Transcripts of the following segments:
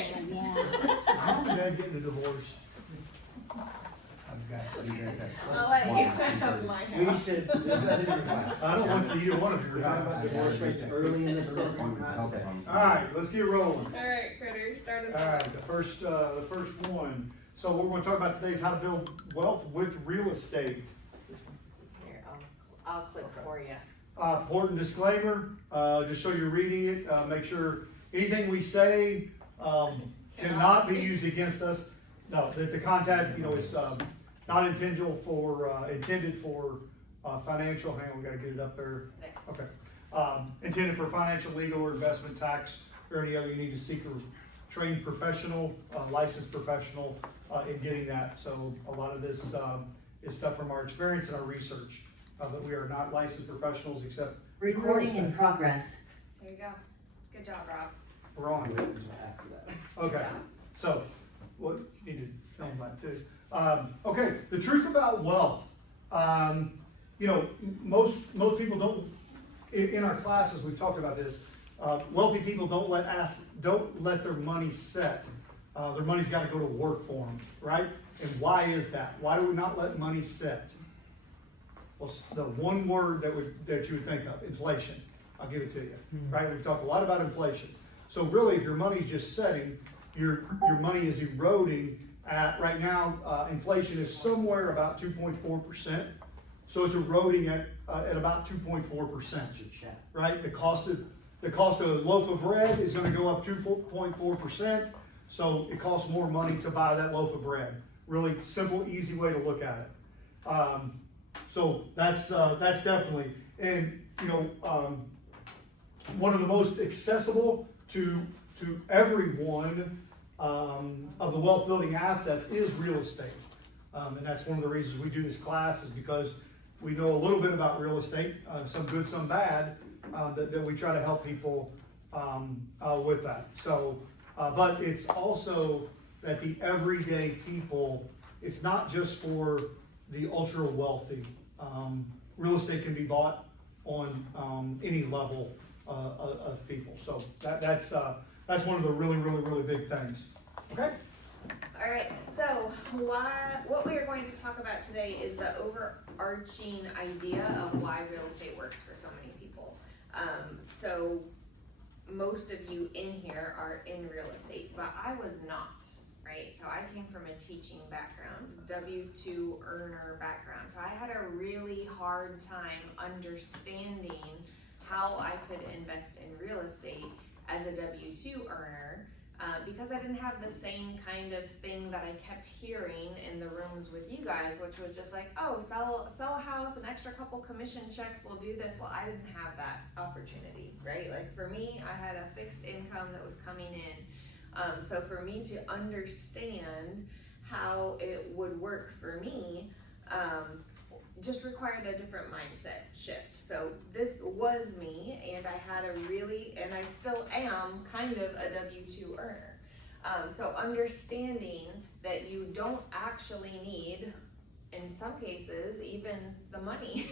Okay. Yeah. I'm dad getting a divorce. I've got to do that. I'll let you have my We house. should, this is not your class. I don't want either one of you We're to talking about have. divorce rates early in this program, not today. Alright, let's get rolling. Alright, Critter, start us Alright, the first one. So what we're gonna talk about today is how to build wealth with real estate. Here, I'll click for you. Important disclaimer, just so you're reading it, make sure anything we say, cannot be used against us. No, that the content, is, not intended for financial, hang on, we gotta get it up there. There. Okay. Intended for financial, legal, or investment, tax, or any other, you need to seek a trained professional, licensed professional, in getting that. So a lot of this, is stuff from our experience and our research, but we are not licensed professionals except. Recording in progress. There you go. Good job, Rob. We're on. Wait until after that. Okay, so, well, you need to film that too. Okay, the truth about wealth. Most people don't, in our classes, we've talked about this, wealthy people don't let their money set. Their money's gotta go to work for them, right? And why is that? Why do we not let money set? Well, the one word that you would think of, inflation. I'll give it to you, right? We've talked a lot about inflation. So really, if your money's just setting, your money is eroding at, right now, inflation is somewhere about 2.4%. So it's eroding at about 2.4%, right? The cost of a loaf of bread is gonna go up 2.4%. So it costs more money to buy that loaf of bread. Really simple, easy way to look at it. So that's definitely, and one of the most accessible to everyone of the wealth building assets is real estate. And that's one of the reasons we do this class, is because we know a little bit about real estate, some good, some bad, that we try to help people with that. So, but it's also that the everyday people, it's not just for the ultra wealthy. Real estate can be bought on any level of people. So that's one of the really, really, really big things. Okay? Alright, so what we are going to talk about today is the overarching idea of why real estate works for so many people. So most of you in here are in real estate, but I was not, right? So I came from a teaching background, W-2 earner background. So I had a really hard time understanding how I could invest in real estate as a W-2 earner, because I didn't have the same kind of thing that I kept hearing in the rooms with you guys, which was just like, oh, sell a house, an extra couple commission checks, we'll do this. Well, I didn't have that opportunity, right? Like for me, I had a fixed income that was coming in. So for me to understand how it would work for me, just required a different mindset shift. So this was me, and I had and I still am kind of a W-2 earner. So understanding that you don't actually need, in some cases, even the money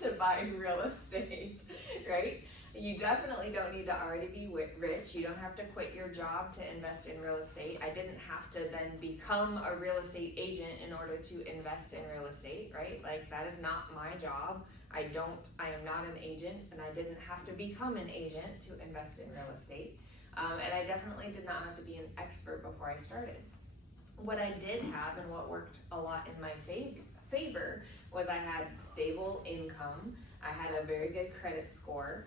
to buy real estate, right? You definitely don't need to already be rich. You don't have to quit your job to invest in real estate. I didn't have to then become a real estate agent in order to invest in real estate, right? Like that is not my job. I am not an agent, and I didn't have to become an agent to invest in real estate. And I definitely did not have to be an expert before I started. What I did have, and what worked a lot in my favor, was I had stable income. I had a very good credit score.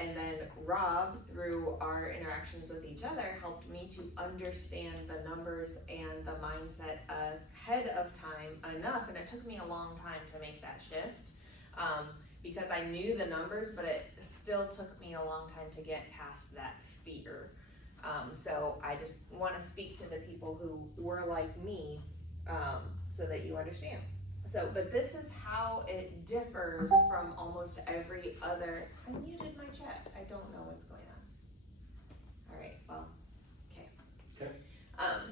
And then Rob, through our interactions with each other, helped me to understand the numbers and the mindset ahead of time enough. And it took me a long time to make that shift, because I knew the numbers, but it still took me a long time to get past that fear. So I just want to speak to the people who were like me, so that you understand. So, but this is how it differs from almost every other. I muted my chat. I don't know what's going on. All right, well, okay.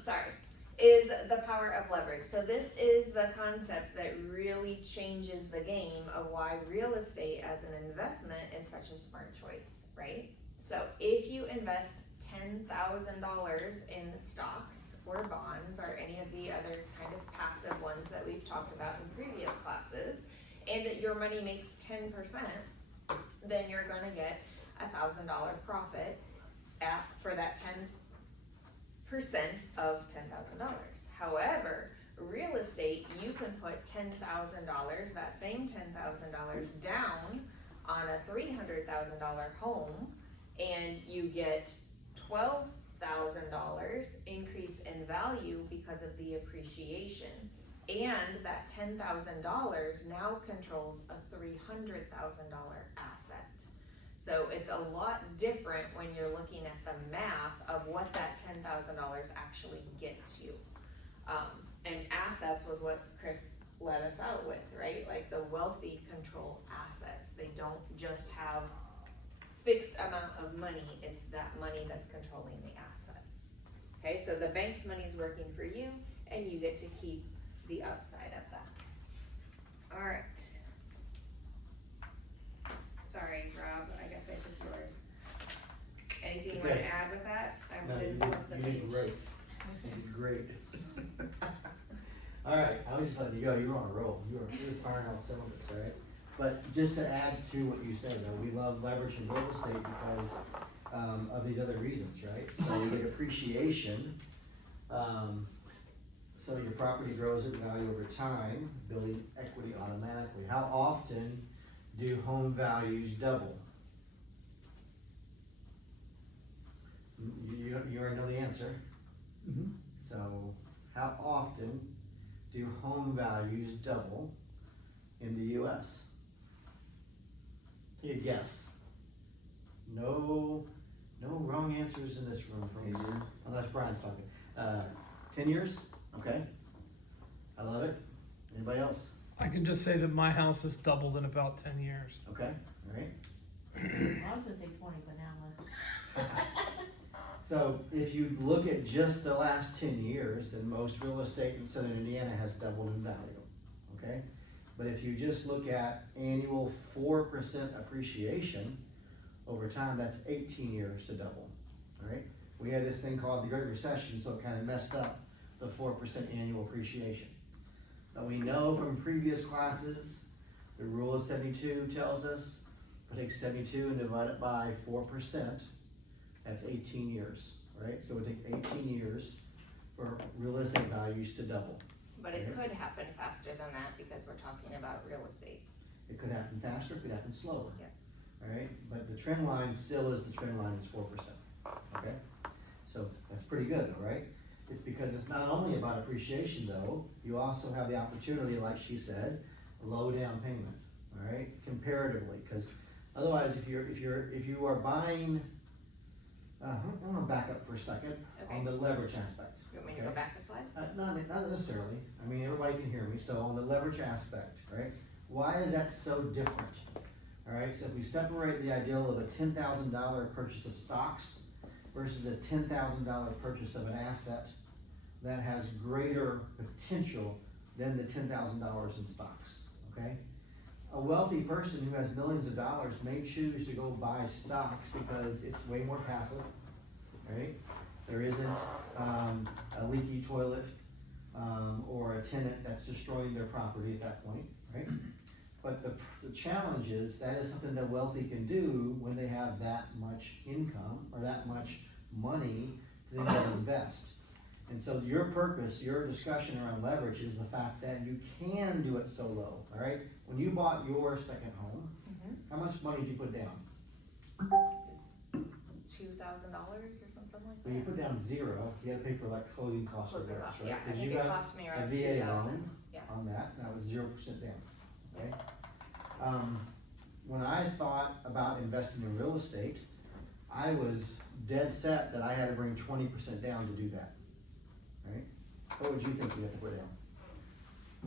Sorry. Is the power of leverage. So this is the concept that really changes the game of why real estate as an investment is such a smart choice, right? So if you invest $10,000 in stocks or bonds or any of the other kind of passive ones that we've talked about in previous classes, and your money makes 10%, then you're gonna get $1,000 profit for that 10% of $10,000. However, real estate, you can put $10,000, that same $10,000 down on a $300,000 home, and you get $12,000 increase in value because of the appreciation. And that $10,000 now controls a $300,000 asset. So it's a lot different when you're looking at the math of what that $10,000 actually gets you. And assets was what Chris led us out with, right? Like the wealthy control assets. They don't just have fixed amount of money, it's that money that's controlling the assets. Okay, so the bank's money's working for you, and you get to keep the upside of that. Alright. Sorry, Rob, I guess I took yours. Anything you wanna Okay. add with that? I No, didn't you flip the did page. great. You did great. All right, I was just letting you go, you were on a roll, you were firing all cylinders, all right? But just to add to what you said though, we love leverage in real estate because, of these other reasons, right? So you get appreciation, so your property grows in value over time, building equity automatically. How often do home values double? You already know the answer. Mhm. So, how often do home values double in the US? Take a guess. No wrong answers in this room, folks, unless Brian's talking. 10 years? Okay. I love it. Anybody else? I can just say that my house has doubled in about 10 years. Okay, all right. I was gonna say 20, but now I'm So if you look at just the last 10 years, then most real estate in southern Indiana has doubled in value, okay? But if you just look at annual 4% appreciation over time, that's 18 years to double, all right? We had this thing called the Great Recession, so it kind of messed up the 4% annual appreciation. But we know from previous classes, the rule of 72 tells us, take 72 and divide it by 4%, that's 18 years, right? So it would take 18 years for real estate values to double. But it Okay. could happen faster than that because we're talking about real estate. It could happen faster, it could happen slower. Yeah. Alright, but the trend line still is the trend line is 4%, okay? So that's pretty good, all right? It's because it's not only about appreciation though, you also have the opportunity, like she said, low down payment, all right? Comparatively, because otherwise if you are buying, I'm gonna back up for a second Okay. on the leverage aspect. You want me to Okay. go back a slide? Not necessarily, I mean, everybody can hear me, so on the leverage aspect, right? Why is that so different? Alright, so if we separate the ideal of a $10,000 purchase of stocks versus a $10,000 purchase of an asset, that has greater potential than the $10,000 in stocks, okay? A wealthy person who has millions of dollars may choose to go buy stocks because it's way more passive, right? There isn't a leaky toilet or a tenant that's destroying their property at that point, right? But the challenge is that is something that wealthy can do when they have that much income or that much money to then go invest. And so your purpose, your discussion around leverage is the fact that you can do it so low, all right? When you bought your second home, how much money did you put down? $2,000 or something like When you that. put down zero, you had to pay for like closing costs or Closing whatever, costs, right? yeah, I 'Cause think you it got cost me a around VA 2,000. loan Yeah. on that, and that was 0% down, okay? When I thought about investing in real estate, I was dead set that I had to bring 20% down to do that, right? What would you think you had to put down?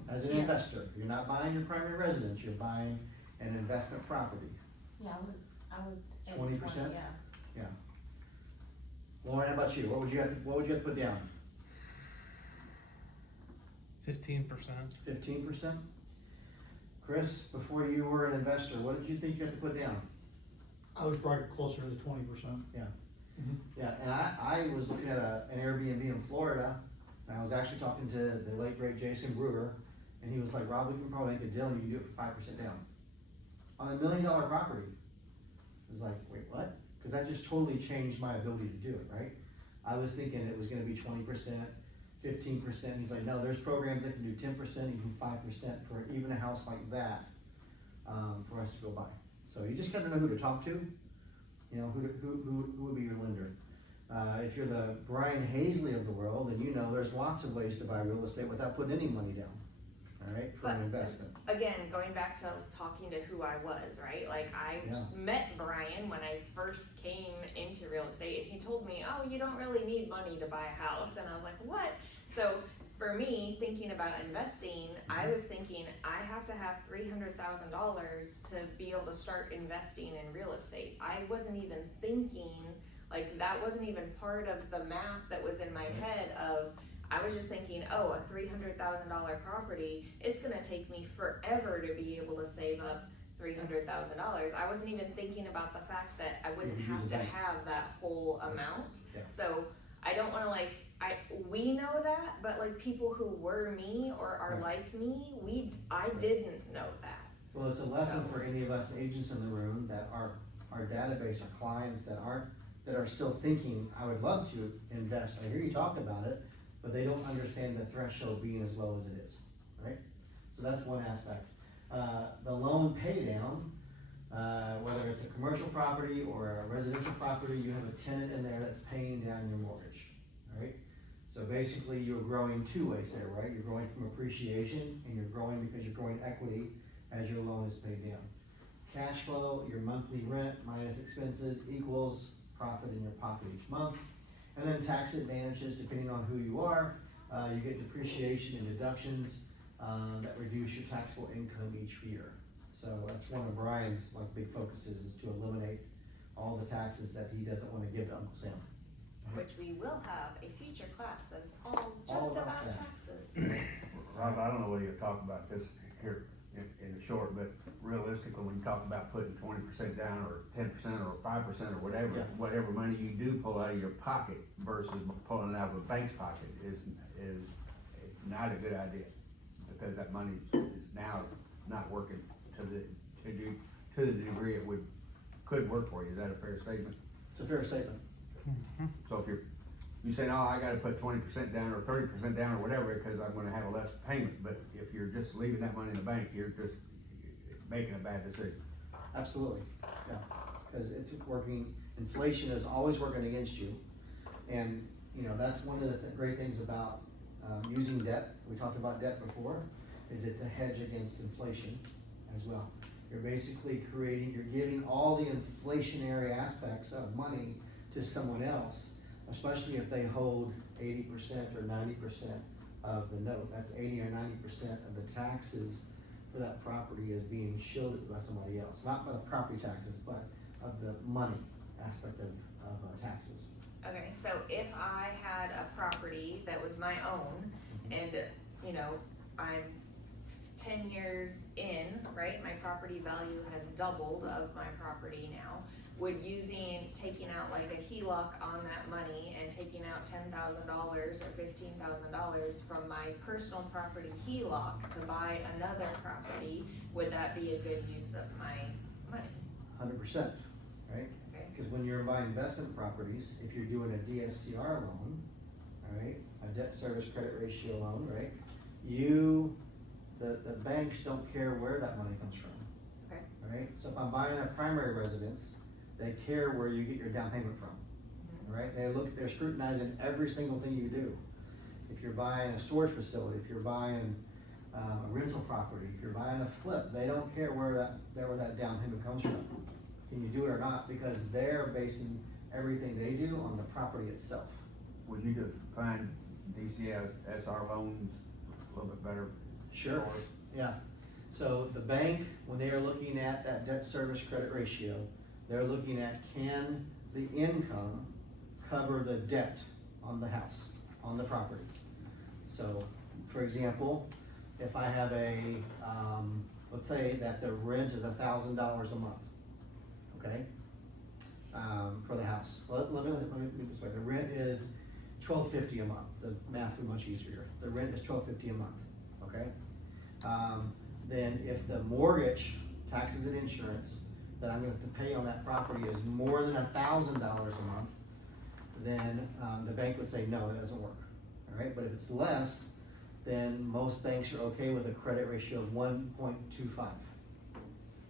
As an Yeah. investor, you're not buying your primary residence, you're buying an investment property. Yeah, I would say 20%? 20, yeah. Lauren, how about you? What would you have to put down? 15%. 15%? Chris, before you were an investor, what did you think you had to put down? I was probably closer to the 20%. Yeah, and I was looking at an Airbnb in Florida, and I was actually talking to the late great Jason Brewer, and he was like, Rob, we can probably make a deal and you can do it for 5% down. On $1 million property. I was like, wait, what? Cause that just totally changed my ability to do it, right? I was thinking it was gonna be 20%, 15%. He's like, no, there's programs that can do 10%, even 5% for even a house like that, for us to go buy. So you just gotta know who to talk to, you know, who would be your lender. If you're the Brian Hazley of the world, then you know there's lots of ways to buy real estate without putting any money down, all right, for an investment. Again, going back to talking to who I was, right? Like I Yeah. met Brian when I first came into real estate, and he told me, oh, you don't really need money to buy a house. And I was like, what? So for me, thinking about investing, I was thinking I have to have $300,000 to be able to start investing in real estate. I wasn't even thinking, like that wasn't even part of the math that was in my head of, I was just thinking, oh, a $300,000 property, it's gonna take me forever to be able to save up $300,000. I wasn't even thinking about the fact that I wouldn't You could have use to the bank. have that whole amount. Yeah. So I don't wanna we know that, but like people who were me or are Right. like me, I didn't know that. Well, it's a lesson So- for any of us agents in the room that our database, our clients that are still thinking, I would love to invest. I hear you talk about it, but they don't understand the threshold being as low as it is, right? So that's one aspect. The loan pay down, whether it's a commercial property or a residential property, you have a tenant in there that's paying down your mortgage, right? So basically you're growing two ways there, right? You're growing from appreciation and you're growing because you're growing equity as your loan is paid down. Cash flow, your monthly rent minus expenses equals profit in your pocket each month. And then tax advantages, depending on who you are, you get depreciation and deductions that reduce your taxable income each year. So that's one of Brian's big focuses, is to eliminate all the taxes that he doesn't want to give to Uncle Sam. Which we will have a future class that's all All just about about that. taxes. Rob, I don't know whether you'll talk about this here in the short, but realistically, when you talk about putting 20% down or 10% or 5% or whatever, Yeah. whatever money you do pull out of your pocket versus pulling it out of a bank's pocket is not a good idea. Because that money is now not working to the degree it could work for you. Is that a fair statement? It's a fair statement. So if you say, no, I gotta put 20% down or 30% down or whatever, because I'm gonna have a less payment, but if you're just leaving that money in the bank, you're just making a bad decision. Absolutely, yeah, because it's working, inflation is always working against you. And, you know, that's one of the great things about using debt, we talked about debt before, is it's a hedge against inflation as well. You're basically you're giving all the inflationary aspects of money to someone else, especially if they hold 80% or 90% of the note. That's 80 or 90% of the taxes for that property is being shielded by somebody else. Not by the property taxes, but of the money aspect of taxes. Okay, so if I had a property that was my own and, you know, I'm 10 years in, right, my property value has doubled of my property now, would taking out like a HELOC on that money and taking out $10,000 or $15,000 from my personal property HELOC to buy another property, would that be a good use of my money? 100%, right? Okay. Because when you're buying investment properties, if you're doing a DSCR loan, all right, a debt service credit ratio loan, right? The banks don't care where that money comes from. Okay. All right, so if I'm buying a primary residence, they care where you get your down payment from. All right, they're scrutinizing every single thing you do. If you're buying a storage facility, if you're buying a rental property, if you're buying a flip, they don't care where that down payment comes from. Can you do it or not? Because they're basing everything they do on the property itself. Would you define DSCR loans a little bit better? Sure. for us? Yeah, so the bank, when they are looking at that debt service credit ratio, they're looking at, can the income cover the debt on the house, on the property? So, for example, if I have let's say that the rent is $1,000 a month, okay? for the house. Let me this way, the rent is $12.50 a month, the math will be much easier. The rent is $12.50 a month, okay? Then if the mortgage, taxes and insurance that I'm gonna have to pay on that property is more than $1,000 a month, then, the bank would say, no, that doesn't work, all right? But if it's less, then most banks are okay with a credit ratio of 1.25.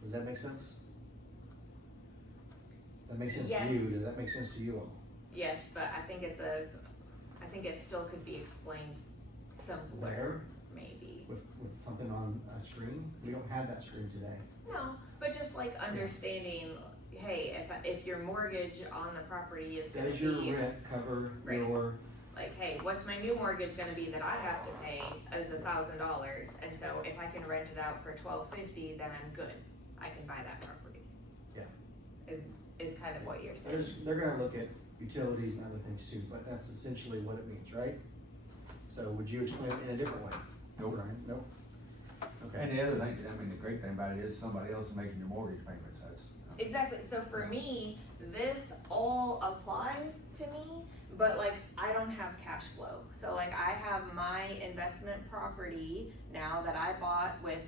Does that make sense? That makes sense to you, Yes. does that make sense to you all? Yes, but I think it still could be explained simpler, Where? maybe. With something on a screen? We don't have that screen today. No, but just like understanding, hey, if your mortgage on the property is gonna Does your be, rent cover Right. your, like, hey, what's my new mortgage gonna be that I have to pay as $1,000? And so if I can rent it out for $12.50, then I'm good, I can buy that property. Yeah. Is kind of what you're saying. they're gonna look at utilities and other things too, but that's essentially what it means, right? So would you explain it in a different way? Nope. Brian? Nope? And Okay. the other thing, I mean, the great thing about it is somebody else is making your mortgage payments, that's. Exactly, so for me, this all applies to me, but like, I don't have cash flow. So like, I have my investment property now that I bought with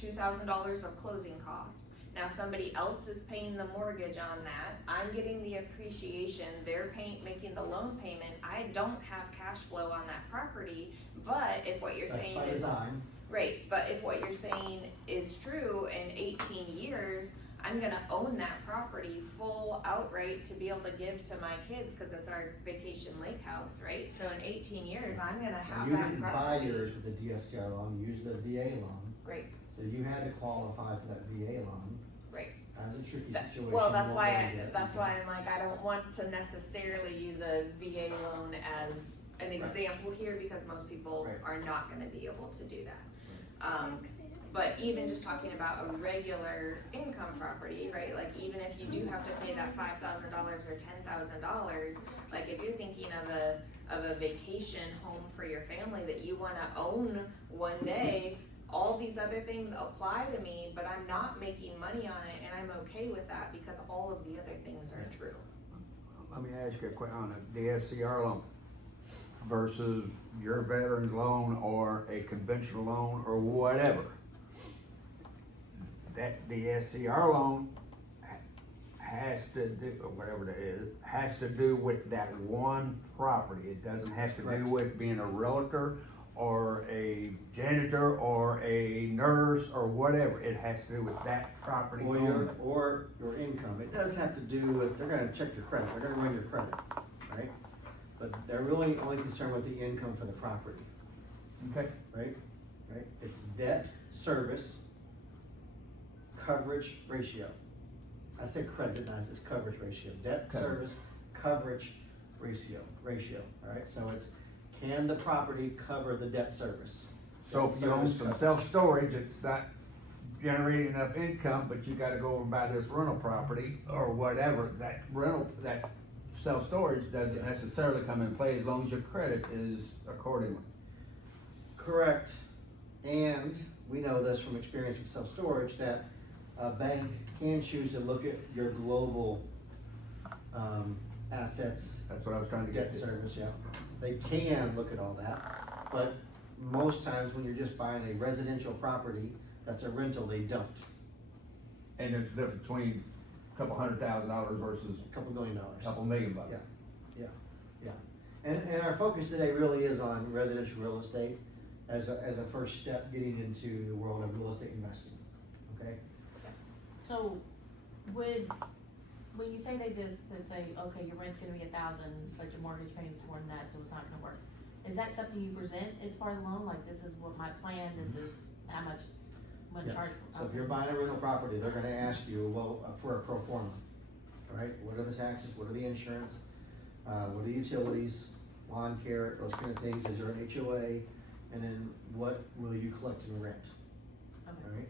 $2,000 of closing costs. Now somebody else is paying the mortgage on that, I'm getting the appreciation, they're making the loan payment, I don't have cash flow on that property. But if what you're That's saying by is, design. right, but if what you're saying is true, in 18 years, I'm gonna own that property full outright to be able to give to my kids, cause it's our vacation lake house, right? So in 18 years, I'm gonna Now, have you that didn't buy property. yours with the DSCR loan, you used the VA loan, Right, so you had to qualify for that VA loan. right. That was a tricky That- situation. Well, that's What why, way to get that's it. why I'm like, I don't want to necessarily use a VA loan as an Right. example here, because most people Right. are not gonna be able to do that. But even just talking about a regular income property, right, like even if you do have to pay that $5,000 or $10,000, like if you're thinking of a vacation home for your family that you wanna own one day, all these other things apply to me, but I'm not making money on it, and I'm okay with that because all of the other things are true. Let me ask you a question on a DSCR loan versus your veteran's loan or a conventional loan or whatever. That DSCR loan has to do, or whatever that is, has to do with that one property. It doesn't have to Correct. do with being a realtor or a janitor or a nurse or whatever. It has to do with that property Or only. your income, it does have to do with, they're gonna check your credit, they're gonna run your credit, right? But they're really only concerned with the income for the property, Okay, right? Right, it's debt service coverage ratio. I said credit, not it's coverage ratio, debt Coverage. service coverage ratio, alright? So it's, can the property cover the debt service? so Debt if you own service some coverage. self-storage, it's not generating enough income, but you gotta go and buy this rental property or whatever, that rental, that self-storage doesn't necessarily come in play as long as your credit is accordingly. Correct, and we know this from experience with self-storage, that a bank can choose to look at your global, assets, That's what I was trying to get debt to. service, yeah. They can look at all that, but most times when you're just buying a residential property, that's a rental, they don't. And there's a difference between a couple $100,000 versus A couple $1 million. a couple million bucks. Yeah. And our focus today really is on residential real estate as a first step getting into the world of real estate investing, okay? So, when you say they say, okay, your rent's gonna be 1,000, but your mortgage payment's more than that, so it's not gonna work. Is that something you present as part of the loan, like this is what my plan, this is how much I'm gonna Yeah. charge for? So if you're buying a rental property, they're gonna ask you, well, for a pro forma, all right? What are the taxes, what are the insurance, what are the utilities, lawn care, those kind of things, is there an HOA? And then what will you collect in rent, all Okay. right?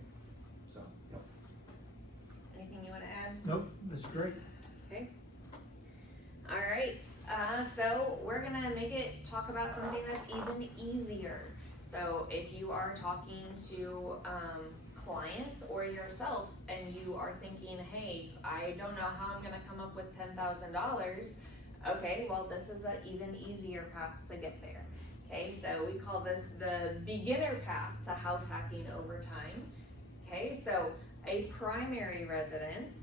So, yep. Anything you wanna add? Nope, that's great. Okay. Alright, so we're gonna talk about something that's even easier. So if you are talking to, clients or yourself and you are thinking, hey, I don't know how I'm gonna come up with $10,000, okay, well, this is an even easier path to get there. Okay, so we call this the beginner path to house hacking over time. Okay, so a primary residence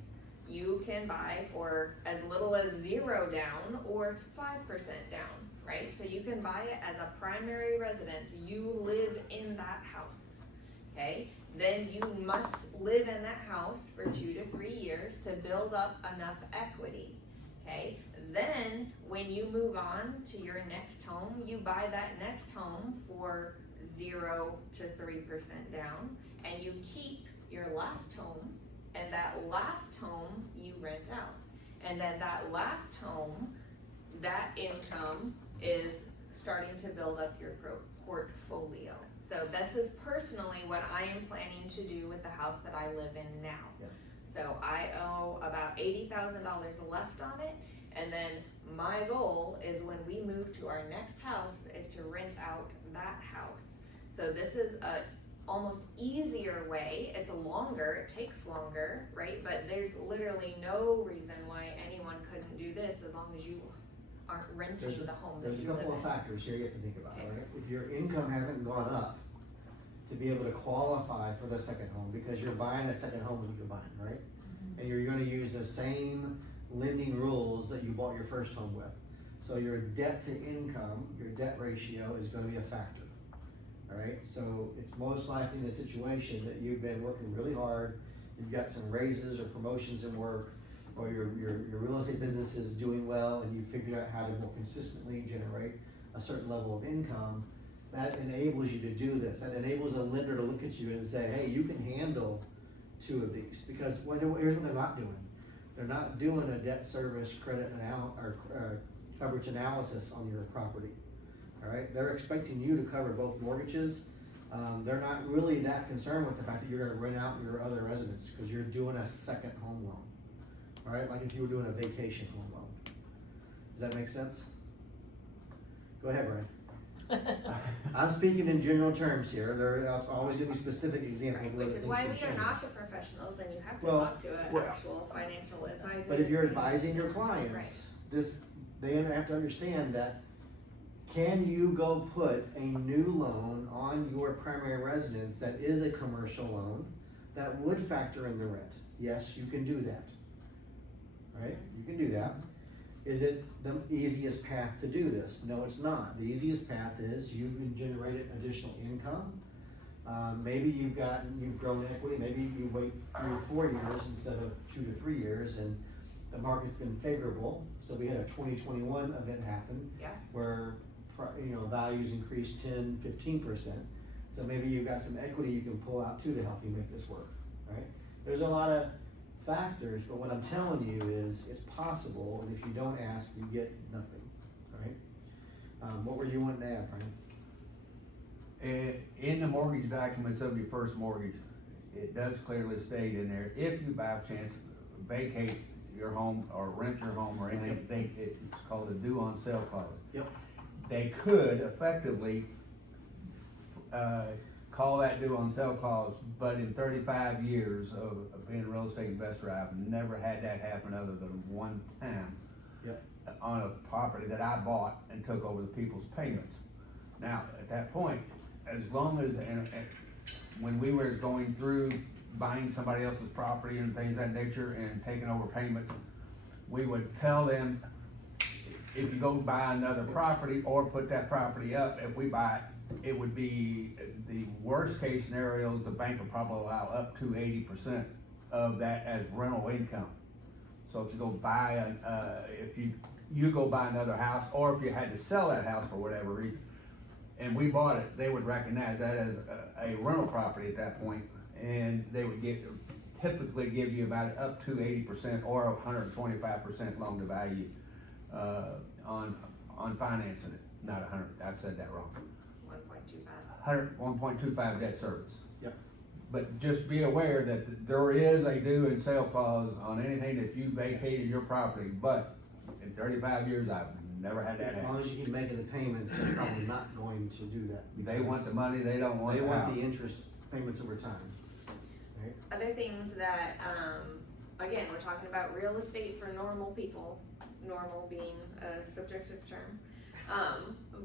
you can buy for as little as 0 down or 5% down, right? So you can buy it as a primary residence, you live in that house, okay? Then you must live in that house for 2 to 3 years to build up enough equity, okay? Then when you move on to your next home, you buy that next home for 0 to 3% down, and you keep your last home, and that last home you rent out. And then that last home, that income is starting to build up your portfolio. So this is personally what I am planning to do with the house that I live in now. Yeah. So I owe about $80,000 left on it, and then my goal is when we move to our next house is to rent out that house. So this is a almost easier way. It's longer, it takes longer, right? But there's literally no reason why anyone couldn't do this as long as you aren't renting the home that There's a you live couple of in. factors here you have to think about, Okay. right? If your income hasn't gone up to be able to qualify for the second home, because you're buying a second home when you're buying, right? And you're gonna use the same lending rules that you bought your first home with. So your debt to income, your debt ratio is gonna be a factor. Alright, so it's most likely in a situation that you've been working really hard, you've got some raises or promotions in work, or your real estate business is doing well and you figured out how to more consistently generate a certain level of income. That enables you to do this. That enables a lender to look at you and say, hey, you can handle 2 of these. Because here's what they're not doing. They're not doing a debt service credit coverage analysis on your property. Alright, they're expecting you to cover both mortgages. They're not really that concerned with the fact that you're gonna rent out your other residence because you're doing a second home loan. Alright, like if you were doing a vacation home loan. Does that make sense? Go ahead, Brian. I'm speaking in general terms here. There's always gonna be specific examples. Right, where which is things why can we are change. not the professionals and you have to Well, talk to an well, actual financial advisor. But if you're advising your clients, they have to understand that, can you go put a new loan on your primary residence that is a commercial loan that would factor in the rent? Yes, you can do that. Right? You can do that. Is it the easiest path to do this? No, it's not. The easiest path is you can generate additional income. Maybe you've grown equity. Maybe you wait 3 or 4 years instead of 2 to 3 years, and the market's been favorable. So we had a 2021 event happen, Yeah. where values increased 10-15%. So maybe you've got some equity you can pull out too to help you make this work, right? There's a lot of factors, but what I'm telling you is it's possible, and if you don't ask, you get nothing, right? What were you wanting to add, Brian? In the mortgage documents of your first mortgage, it does clearly state in there, if you by chance vacate your home or rent your home or anything, it's called a due on sale clause. Yep. They could effectively, call that due on sale clause, but in 35 years of being a real estate investor, I've never had that happen other than one time. Yep. On a property that I bought and took over the people's payments. Now, at that point, as long as, and when we were going through buying somebody else's property and things of that nature and taking over payments, we would tell them, if you go buy another property or put that property up, if we buy it, it would be the worst case scenarios, the bank would probably allow up to 80% of that as rental income. So if you go buy if you go buy another house, or if you had to sell that house for whatever reason, and we bought it, they would recognize that as a rental property at that point, and they would typically give you about up to 80% or 125% loan to value on financing it. Not 100, I said that wrong. 1.25 debt service. Yep. But just be aware that there is a due and sale clause on anything that you vacated your property, but in 35 years, I've never had that As long happen. as you keep making the payments, they're probably not going to do that. They want the money, they don't want They the want house. the interest payments over time. Right. Other things that, again, we're talking about real estate for normal people, normal being a subjective term.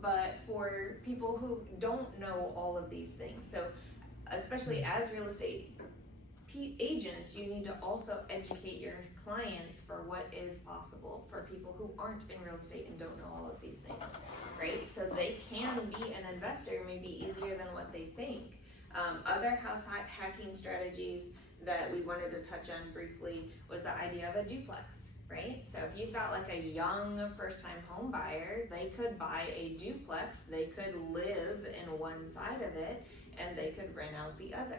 But for people who don't know all of these things, so especially as real estate agents, you need to also educate your clients for what is possible for people who aren't in real estate and don't know all of these things, right? So they can be an investor maybe easier than what they think. Other house hacking strategies that we wanted to touch on briefly was the idea of a duplex, right? So if you've got like a young first-time home buyer, they could buy a duplex, they could live in one side of it, and they could rent out the other.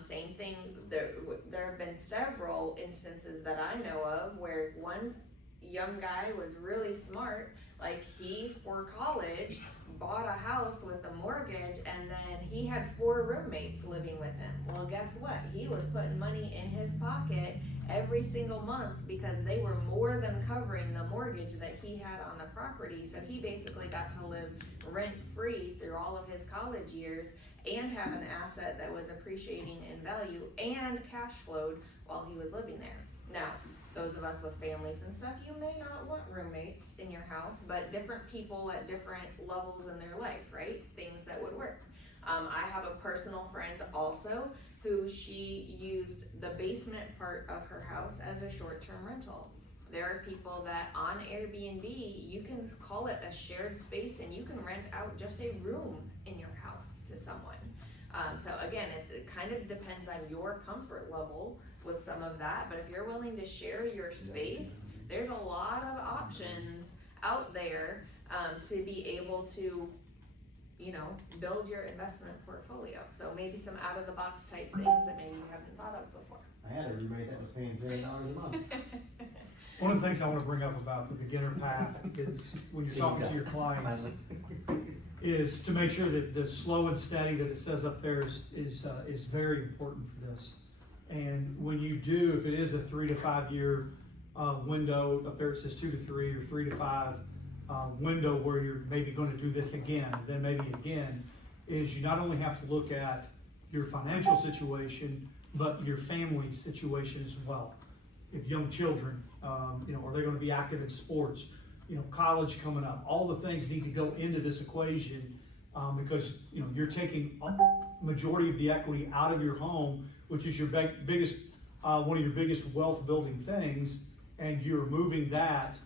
Same thing, there have been several instances that I know of where one young guy was really smart, like he, for college, bought a house with a mortgage, and then he had 4 roommates living with him. Well, guess what? He was putting money in his pocket every single month because they were more than covering the mortgage that he had on the property. So he basically got to live rent-free through all of his college years and have an asset that was appreciating in value and cash flowed while he was living there. Now, those of us with families and stuff, you may not want roommates in your house, but different people at different levels in their life, right? Things that would work. I have a personal friend also who she used the basement part of her house as a short-term rental. There are people that on Airbnb, you can call it a shared space and you can rent out just a room in your house to someone. So again, it kind of depends on your comfort level with some of that, but if you're willing to share your space, there's a lot of options out there to be able to, you know, build your investment portfolio. So maybe some out of the box type things that maybe you haven't thought of before. I had a roommate that was paying $3 a month. One of the things I wanna bring up about the beginner path is when you're talking to your clients, is to make sure that the slow and steady that it says up there is very important for this. And when you do, if it is a 3 to 5 year window, up there it says 2 to 3 or 3 to 5 window where you're maybe gonna do this again, then maybe again, is you not only have to look at your financial situation, but your family situation as well. If young children, you know, are they gonna be active in sports? You know, college coming up, all the things need to go into this equation because, you know, you're taking a majority of the equity out of your home, which is your biggest, one of your biggest wealth building things, and you're moving that,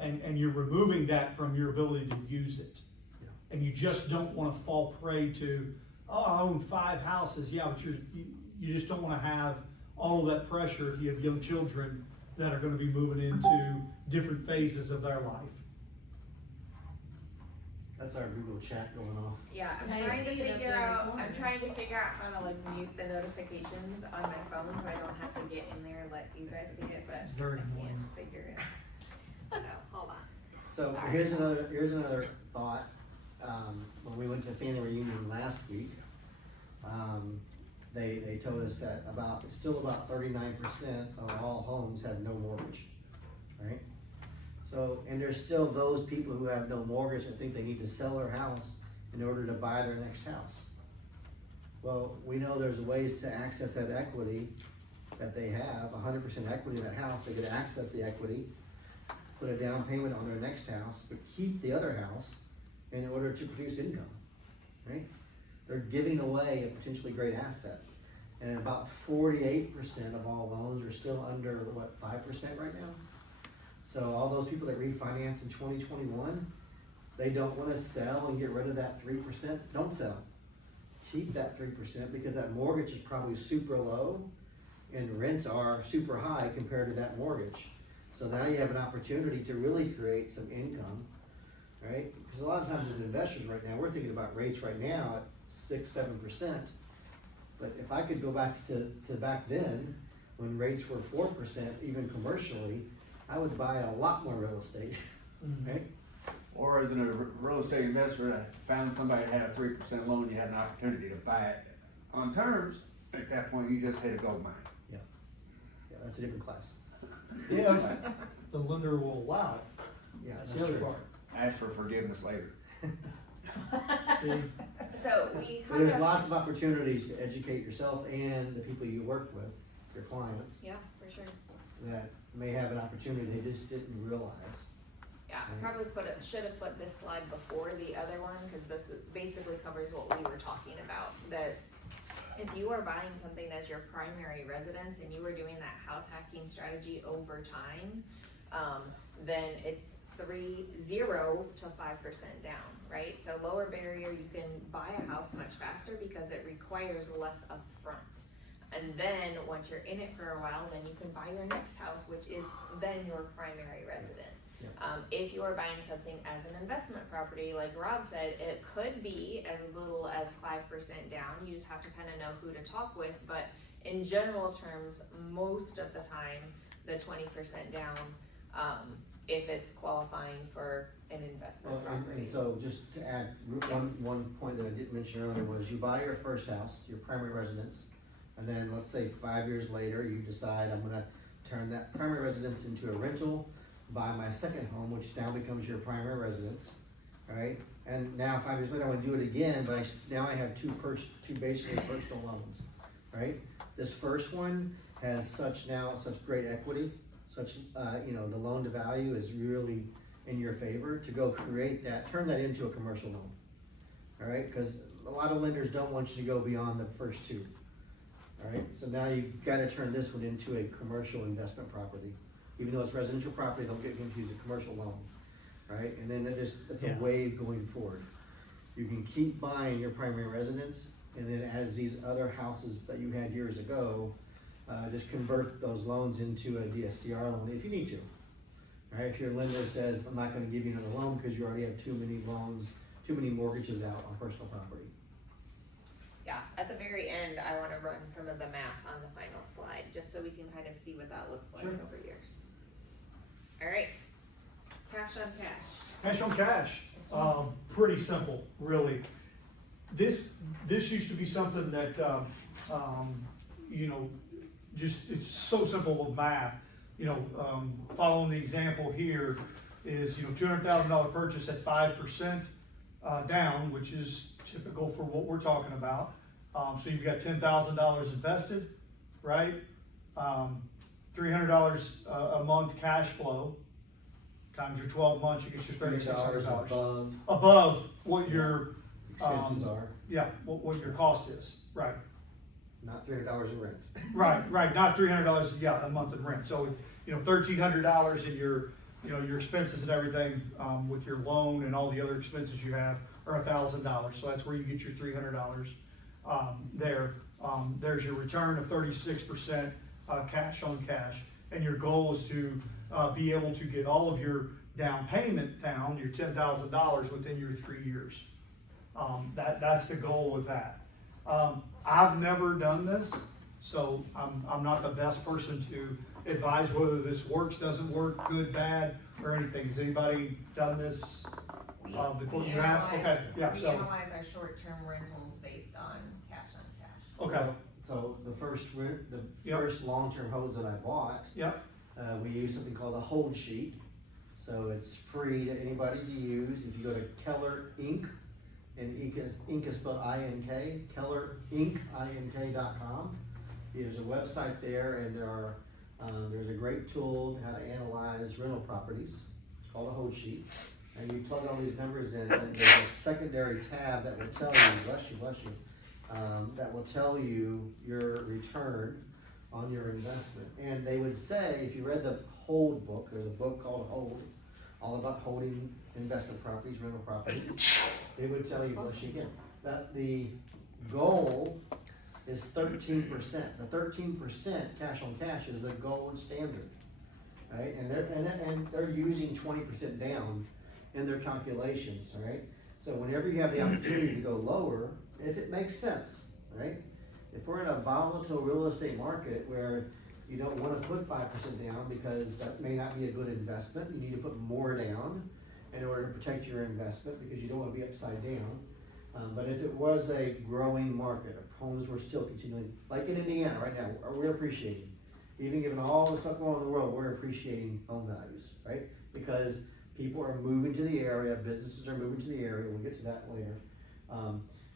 and you're removing that from your ability to use it. Yeah. And you just don't wanna fall prey to, oh, I own 5 houses, yeah, but you just don't wanna have all of that pressure if you have young children that are gonna be moving into different phases of their life. That's our Google chat going off. Yeah, I'm I trying to see it up figure there in the out, corner. I'm trying to figure out how to like mute the notifications on my phone so I don't have to get in there and let you guys see it, but It's very I annoying. can't figure it out. So, hold on. So Sorry. here's another thought. When we went to family reunion last week, they told us that still about 39% of all homes have no mortgage, right? So, and there's still those people who have no mortgage and think they need to sell their house in order to buy their next house. Well, we know there's ways to access that equity that they have, 100% equity in that house. They could access the equity, put a down payment on their next house, but keep the other house in order to produce income, right? They're giving away a potentially great asset. And about 48% of all loans are still under, what, 5% right now? So all those people that refinance in 2021, they don't wanna sell and get rid of that 3%, don't sell. Keep that 3% because that mortgage is probably super low and rents are super high compared to that mortgage. So now you have an opportunity to really create some income, right? Because a lot of times as investors right now, we're thinking about rates right now at 6-7%. But if I could go back to back then, when rates were 4%, even commercially, I would buy a lot more real estate, right? Or as a real estate investor, I found somebody that had a 3% loan, you had an opportunity to buy it on terms, at that point, you just hit a gold mine. Yeah, that's a different class. If the lender will allow it. Yeah, That's that's the other true. part. Ask for forgiveness later. See, So we kind There's of, lots of opportunities to educate yourself and the people you work with, your clients, yeah, for sure. that may have an opportunity they just didn't realize. Yeah, Right. probably should have put this slide before the other one, cause this basically covers what we were talking about. That if you are buying something that's your primary residence and you are doing that house hacking strategy over time, then it's 0 to 5% down, right? So lower barrier, you can buy a house much faster because it requires less upfront. And then, once you're in it for a while, then you can buy your next house, which is then your primary residence. If you are buying something as an investment property, like Rob said, it could be as little as 5% down. You just have to kind of know who to talk with. But in general terms, most of the time, the 20% down, if it's qualifying for an investment Well, property. and so just to add, one point that I didn't mention earlier was you buy your first house, your primary residence, and then let's say 5 years later, you decide I'm gonna turn that primary residence into a rental, buy my second home, which now becomes your primary residence, right? And now 5 years later, I wanna do it again, but now I have two basically personal loans, right? This first one has such great equity, the loan to value is really in your favor to go turn that into a commercial loan. All right, cause a lot of lenders don't want you to go beyond the first two. All right, so now you've gotta turn this one into a commercial investment property. Even though it's residential property, don't get confused, a commercial loan, right? And then it's a Yeah. wave going forward. You can keep buying your primary residence, and then as these other houses that you had years ago, just convert those loans into a DSCR loan if you need to. Right? If your lender says, I'm not gonna give you another loan because you already have too many loans, too many mortgages out on personal property. Yeah, at the very end, I wanna run some of the math on the final slide, just so we can kind of see what that looks like Sure. over years. Alright, cash on cash. Cash on cash, pretty simple, really. This used to be something that, it's so simple with math. Following the example here is, $200,000 purchase at 5% down, which is typical for what we're talking about. So you've got $10,000 invested, right? $300 a month cash flow, times your 12 months, you get your $3,600. Above what your Expenses are, what your cost is, right? not $300 in rent. Right, not $300, a month in rent, so, $1,300 in your expenses and everything, with your loan and all the other expenses you have are $1,000, so that's where you get your $300, there. There's your return of 36%, cash on cash, and your goal is to, be able to get all of your down payment down, your $10,000 within your 3 years. That's the goal with that. I've never done this, so I'm not the best person to advise whether this works, doesn't work, good, bad, or anything. Has anybody done this before? You have? Okay, yeah, We so, analyze our short-term rentals based on cash on cash. okay, So the first Yep. first long-term homes that I bought, yep, we use something called a hold sheet. So it's free to anybody to use. If you go to Keller Inc., and Inc is spelled I-N-K, kellerinc.com. There's a website there, and there's a great tool how to analyze rental properties. It's called a hold sheet. And you plug all these numbers in, and there's a secondary tab that will tell you, bless you, that will tell you your return on your investment. And they would say, if you read the Hold book, or the book called Hold, all about holding investment properties, rental properties, they would tell you, bless you again, that the goal is 13%. The 13% cash on cash is the gold standard, right? And they're using 20% down in their calculations, right? So whenever you have the opportunity to go lower, if it makes sense, right? If we're in a volatile real estate market where you don't want to put 5% down because that may not be a good investment, you need to put more down in order to protect your investment because you don't want to be upside down. But if it was a growing market, if homes were still continuing, like in Indiana right now, we're appreciating. Even given all the stuff going on in the world, we're appreciating home values, right? Because people are moving to the area, businesses are moving to the area, we'll get to that later.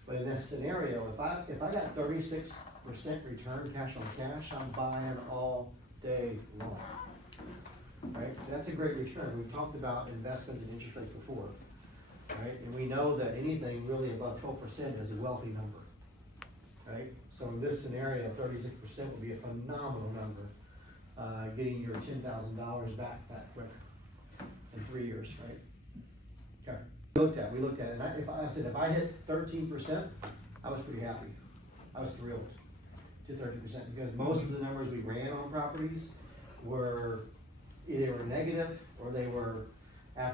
But in this scenario, if I got 36% return cash on cash, I'm buying all day long. Right? That's a great return. We've talked about investments and interest rates before, right? And we know that anything really above 12% is a wealthy number, right? So in this scenario, 36% would be a phenomenal number, getting your $10,000 back that quick in 3 years, right? Okay. We looked at it, and if I hit 13%, I was pretty happy. I was thrilled to 30%, because most of the numbers we ran on properties were either were negative, or they were,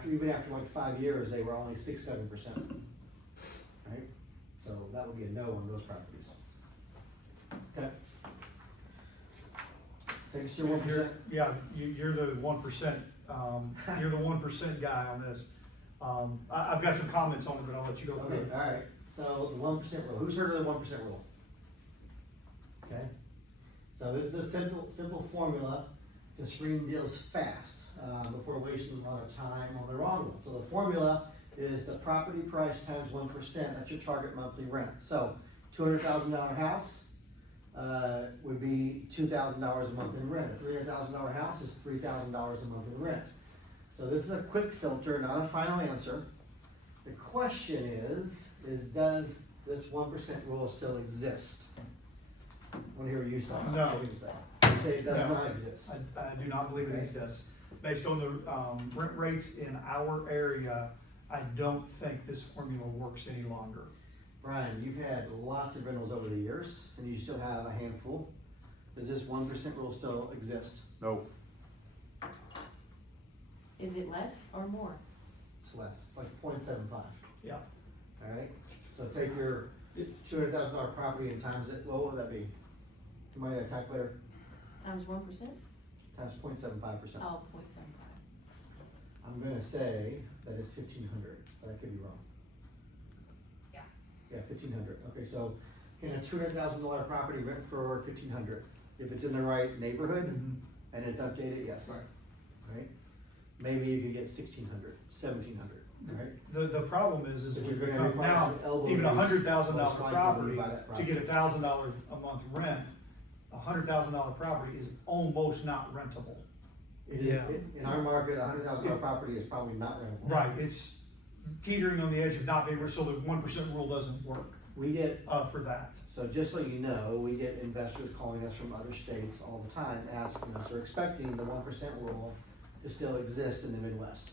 even after like 5 years, they were only 6-7%, right? So that would be a no on those properties. Okay. Take us to 1%. Yeah, you're the 1%, you're the 1% guy on this. I've got some comments on it, but I'll let you go through Okay, it. alright, so the 1% rule, who's heard of the 1% rule? Okay, so this is a simple formula to screen deals fast, before wasting a lot of time on the wrong one. So the formula is the property price times 1%, that's your target monthly rent. So $200,000 house, would be $2,000 a month in rent. A $300,000 house is $3,000 a month in rent. So this is a quick filter, not a final answer. The question is does this 1% rule still exist? I wanna hear what you say. No. What do you say? You say it does No. not exist. I do not believe it exists. Based on the, rent rates in our area, I don't think this formula works any longer. Brian, you've had lots of rentals over the years, and you still have a handful. Does this 1% rule still exist? No, Is it less or more? It's less, it's like 0.75. Yeah. Alright, so take your $200,000 property and times it, what would that be? Somebody got a calculator? Times 1%? Times 0.75%. Oh, 0.75. I'm gonna say that it's 1,500, but I could be wrong. Yeah. Yeah, 1,500, okay, so can a $200,000 property rent for 1,500? If it's in the right neighborhood and it's updated, yes. Right. Right? Maybe you could get 1,600, 1,700, right? The problem is If we you're gonna become require now, some elbow even grease, $100,000 most likely property, you buy that to property. get $1,000 a month rent, $100,000 property is almost not rentable. Yeah. In our market, a $100,000 property is probably not rentable. Right, it's teetering on the edge of not being, so the 1% rule doesn't work, We get, for that. so just so you know, we get investors calling us from other states all the time, asking us, or expecting the 1% rule to still exist in the Midwest,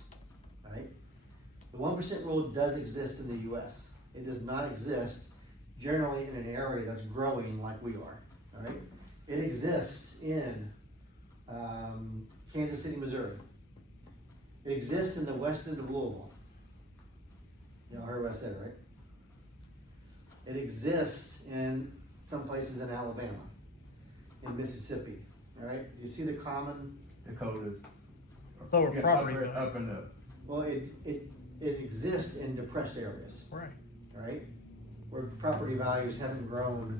right? The 1% rule does exist in the US. It does not exist generally in an area that's growing like we are, alright? It exists in, Kansas City, Missouri. It exists in the west end of Louisville. You know, I heard what I said, right? It exists in some places in Alabama, in Mississippi, alright? You see the common, Dakota. Lower Yeah, property up values. in the, well, it exists in depressed areas, Right. right? Where property values haven't grown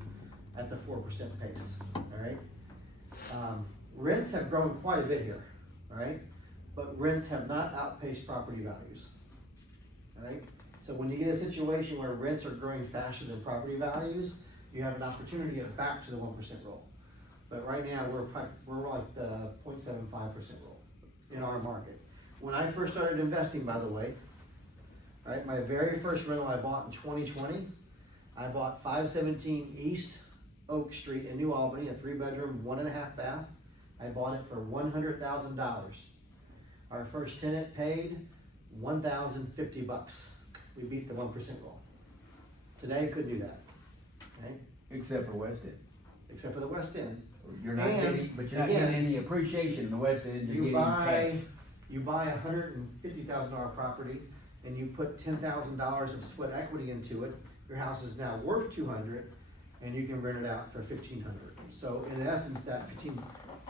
at the 4% pace, alright? Rents have grown quite a bit here, right? But rents have not outpaced property values, alright? So when you get a situation where rents are growing faster than property values, you have an opportunity to get back to the 1% rule. But right now, we're like the 0.75% rule in our market. When I first started investing, by the way, right, my very first rental I bought in 2020, I bought 517 East Oak Street in New Albany, a 3-bedroom, 1.5 bath. I bought it for $100,000. Our first tenant paid $1,050. We beat the 1% rule. Today, couldn't do that, okay? except for West End. Except for the West End. You're not And, getting, but you're not again, getting any appreciation in the West End, you're You getting cash. buy a $150,000 property and you put $10,000 of sweat equity into it, your house is now worth $200 and you can rent it out for $1,500. So in essence, that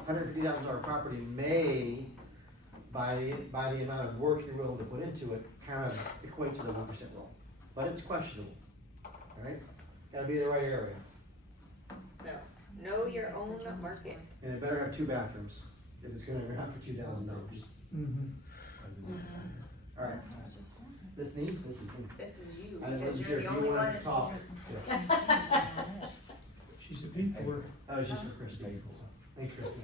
$150,000 property may, by the amount of work you're willing to put into it, kind of equate to the 1% rule. But it's questionable, alright? Gotta be the right area. So, know your own market. And it better have 2 bathrooms, if it's gonna rent out for $2,000. Mm-hmm. Alright, This me? This is me. This is you, I because wasn't sure you're if the you only one wanted that's. to talk. She's the people, we're, Oh, it's just for Christine. Thanks, Christine.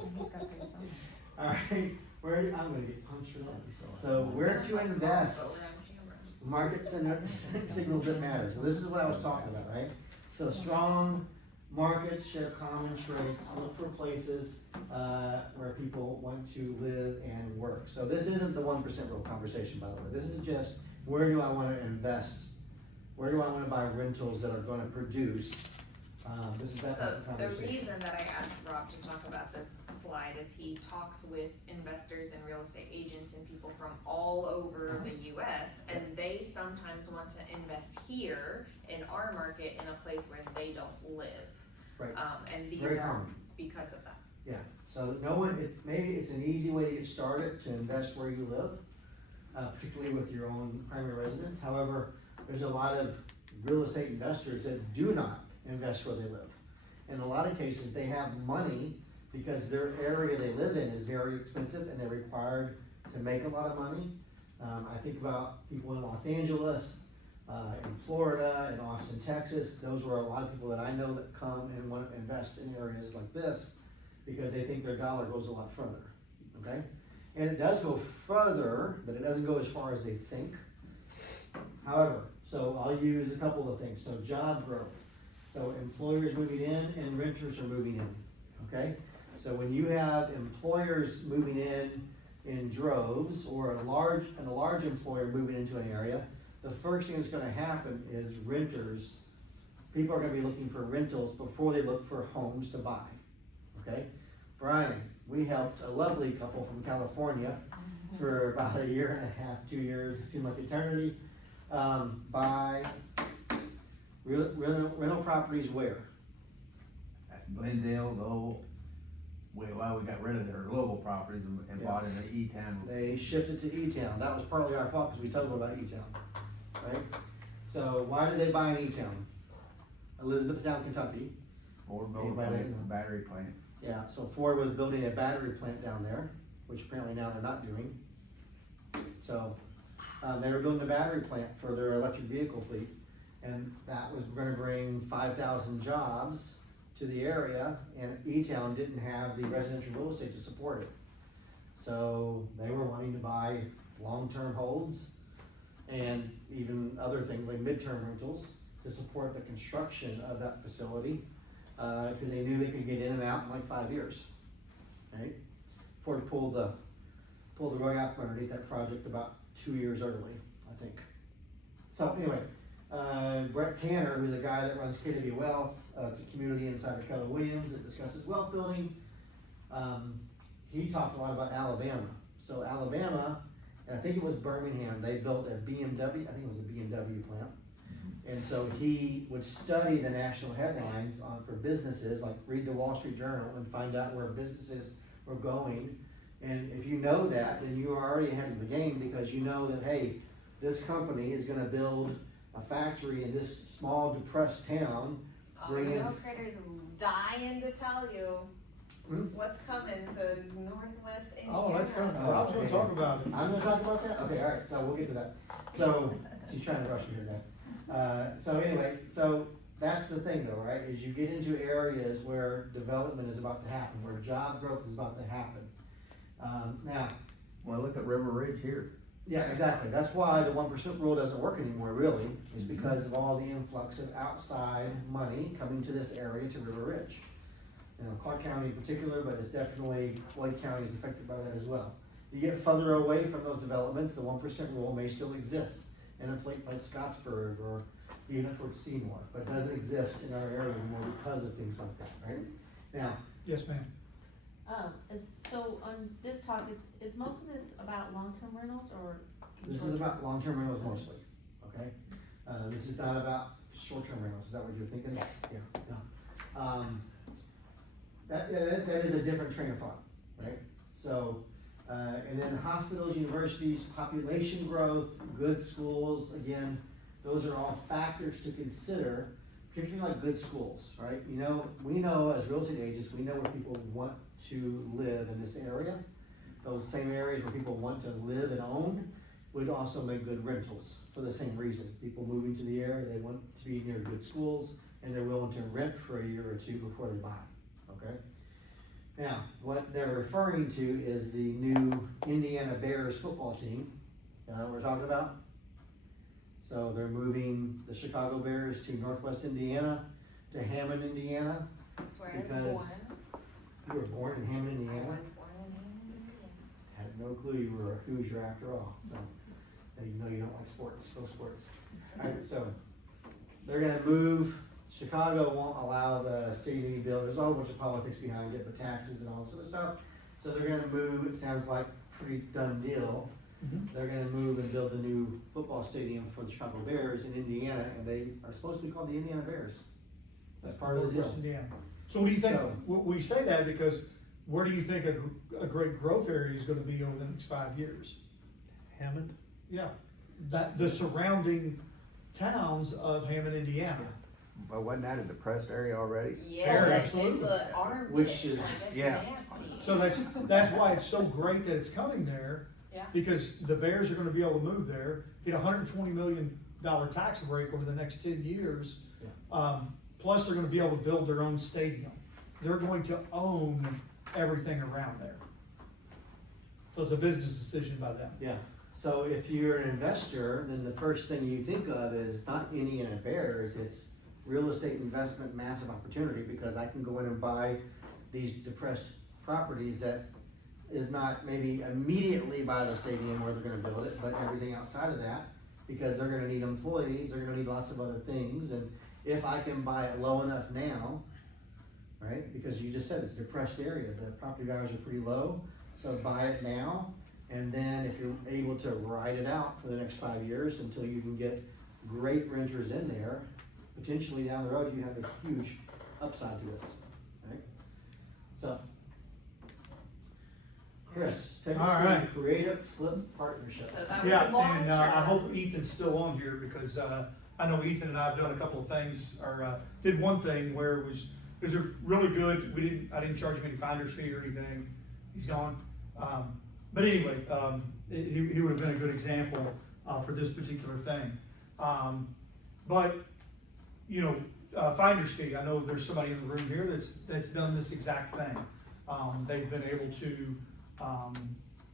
Alright, I'm gonna get punched for that. So where to invest? But we're on camera. Market signals that matter. So this is what I was talking about, right? So strong markets share common traits. Look for places where people want to live and work. So this isn't the 1% rule conversation, by the way. This is just where do I want to invest? Where do I want to buy rentals that are going to produce? This is that type So of the conversation. reason that I asked Rob to talk about this slide is he talks with investors and real estate agents and people from all over the US, and they sometimes want to invest here in our market in a place where they don't live. Right. And these Very are common. because of that. Yeah, so no one, maybe it's an easy way to get started to invest where you live, particularly with your own primary residence. However, there's a lot of real estate investors that do not invest where they live. In a lot of cases, they have money because their area they live in is very expensive and they're required to make a lot of money. I think about people in Los Angeles, in Florida, in Austin, Texas. Those were a lot of people that I know that come and want to invest in areas like this because they think their dollar goes a lot further, okay? And it does go further, but it doesn't go as far as they think. However, so I'll use a couple of things. So job growth. So employers moving in and renters are moving in, okay? So when you have employers moving in droves, or a large employer moving into an area, the first thing that's gonna happen is renters, people are gonna be looking for rentals before they look for homes to buy, okay? Brian, we helped a lovely couple from California for about a year and a half, 2 years, it seemed like eternity, buy rental properties where? At Glendale, though, we got rid of their Louisville properties and Yeah. bought into E-Town. They shifted to E-Town. That was partly our fault because we told them about E-Town, right? So why did they buy in E-Town? Elizabethtown, Kentucky. Ford Anybody know? battery plant. Yeah, so Ford was building a battery plant down there, which apparently now they're not doing. So, they were building a battery plant for their electric vehicle fleet. And that was gonna bring 5,000 jobs to the area, and E-Town didn't have the residential real estate to support it. So they were wanting to buy long-term holds and even other things like midterm rentals to support the construction of that facility, cause they knew they could get in and out in like 5 years, right? Ford pulled the rug out from underneath that project about 2 years early, I think. So anyway, Brett Tanner, who's a guy that runs KW Wealth, it's a community inside of Keller Williams that discusses wealth building. He talked a lot about Alabama. So Alabama, and I think it was Birmingham, they built a BMW, I think it was a BMW plant. And so he would study the national headlines for businesses, like read the Wall Street Journal and find out where businesses were going. And if you know that, then you are already ahead of the game because you know that, hey, this company is gonna build a factory in this small depressed town. Oh, real critters dying to tell you what's coming to Northwest Indiana. oh, that's coming, I was gonna talk about it. I'm gonna talk about that? Okay, alright, so we'll get to that. So, she's trying to rush me here, guys. So anyway, so that's the thing though, right, is you get into areas where development is about to happen, where job growth is about to happen. Now, Well, look at River Ridge here. yeah, exactly. That's why the 1% rule doesn't work anymore, really, is because of all the influx of outside money coming to this area, to River Ridge. You know, Clark County in particular, but it's definitely, Floyd County is affected by that as well. You get further away from those developments, the 1% rule may still exist in a place like Scottsburg or even towards Seymour, but it doesn't exist in our area anymore because of things like that, right? Now, Yes, ma'am. So on this talk, is most of this about long-term rentals or? this is about long-term rentals mostly, okay? This is not about short-term rentals, is that what you're thinking? Yeah, no. That is a different train of thought, right? So, and then hospitals, universities, population growth, good schools, again, those are all factors to consider, particularly like good schools, right? You know, we know as real estate agents, we know where people want to live in this area. Those same areas where people want to live and own, would also make good rentals for the same reason. People moving to the area, they want to be near good schools, and they're willing to rent for a year or two before they buy, okay? Now, what they're referring to is the new Indiana Bears football team, what we're talking about? So they're moving the Chicago Bears to Northwest Indiana, to Hammond, Indiana. That's where I was Because born. you were born in Hammond, I Indiana? was born in Indiana. Had no clue you were a Hoosier after all, so, now you know you don't like sports, no sports. Alright, so, they're gonna move, Chicago won't allow the stadium to be built, there's a whole bunch of politics behind it, but taxes and all this other stuff. So they're gonna move, it sounds like pretty done deal. They're gonna move and build a new football stadium for the Chicago Bears in Indiana, and they are supposed to be called the Indiana Bears. That's part of the deal. Indiana. So what do you think, So- we say that because where do you think a great growth area is gonna be over the next 5 years? Hammond? Yeah, that, the surrounding towns of Hammond, Indiana. But wasn't that a depressed area already? Yeah, it's absolutely. the armpit. Which is- That's Yeah. nasty. So that's why it's so great that it's coming there. Yeah. Because the Bears are gonna be able to move there, get a $120 million tax break over the next 10 years. Plus they're gonna be able to build their own stadium. They're going to own everything around there. So it's a business decision by them. Yeah, so if you're an investor, then the first thing you think of is not Indiana Bears, it's real estate investment, massive opportunity, because I can go in and buy these depressed properties that is not maybe immediately by the stadium where they're gonna build it, but everything outside of that, because they're gonna need employees, they're gonna need lots of other things, and if I can buy it low enough now, right, because you just said it's a depressed area, the property values are pretty low, so buy it now, and then if you're able to ride it out for the next 5 years until you can get great renters in there, potentially down the road, you have a huge upside to this, right? So, Chris, take All us through right. creative flip partnerships. So that was Yeah, long and I term. hope Ethan's still on here because I know Ethan and I have done a couple of things, or did one thing where it was a really good. I didn't charge him any finder's fee or anything. He's gone. But anyway, he would have been a good example for this particular thing. But you know, finder's fee. I know there's somebody in the room here that's done this exact thing. They've been able to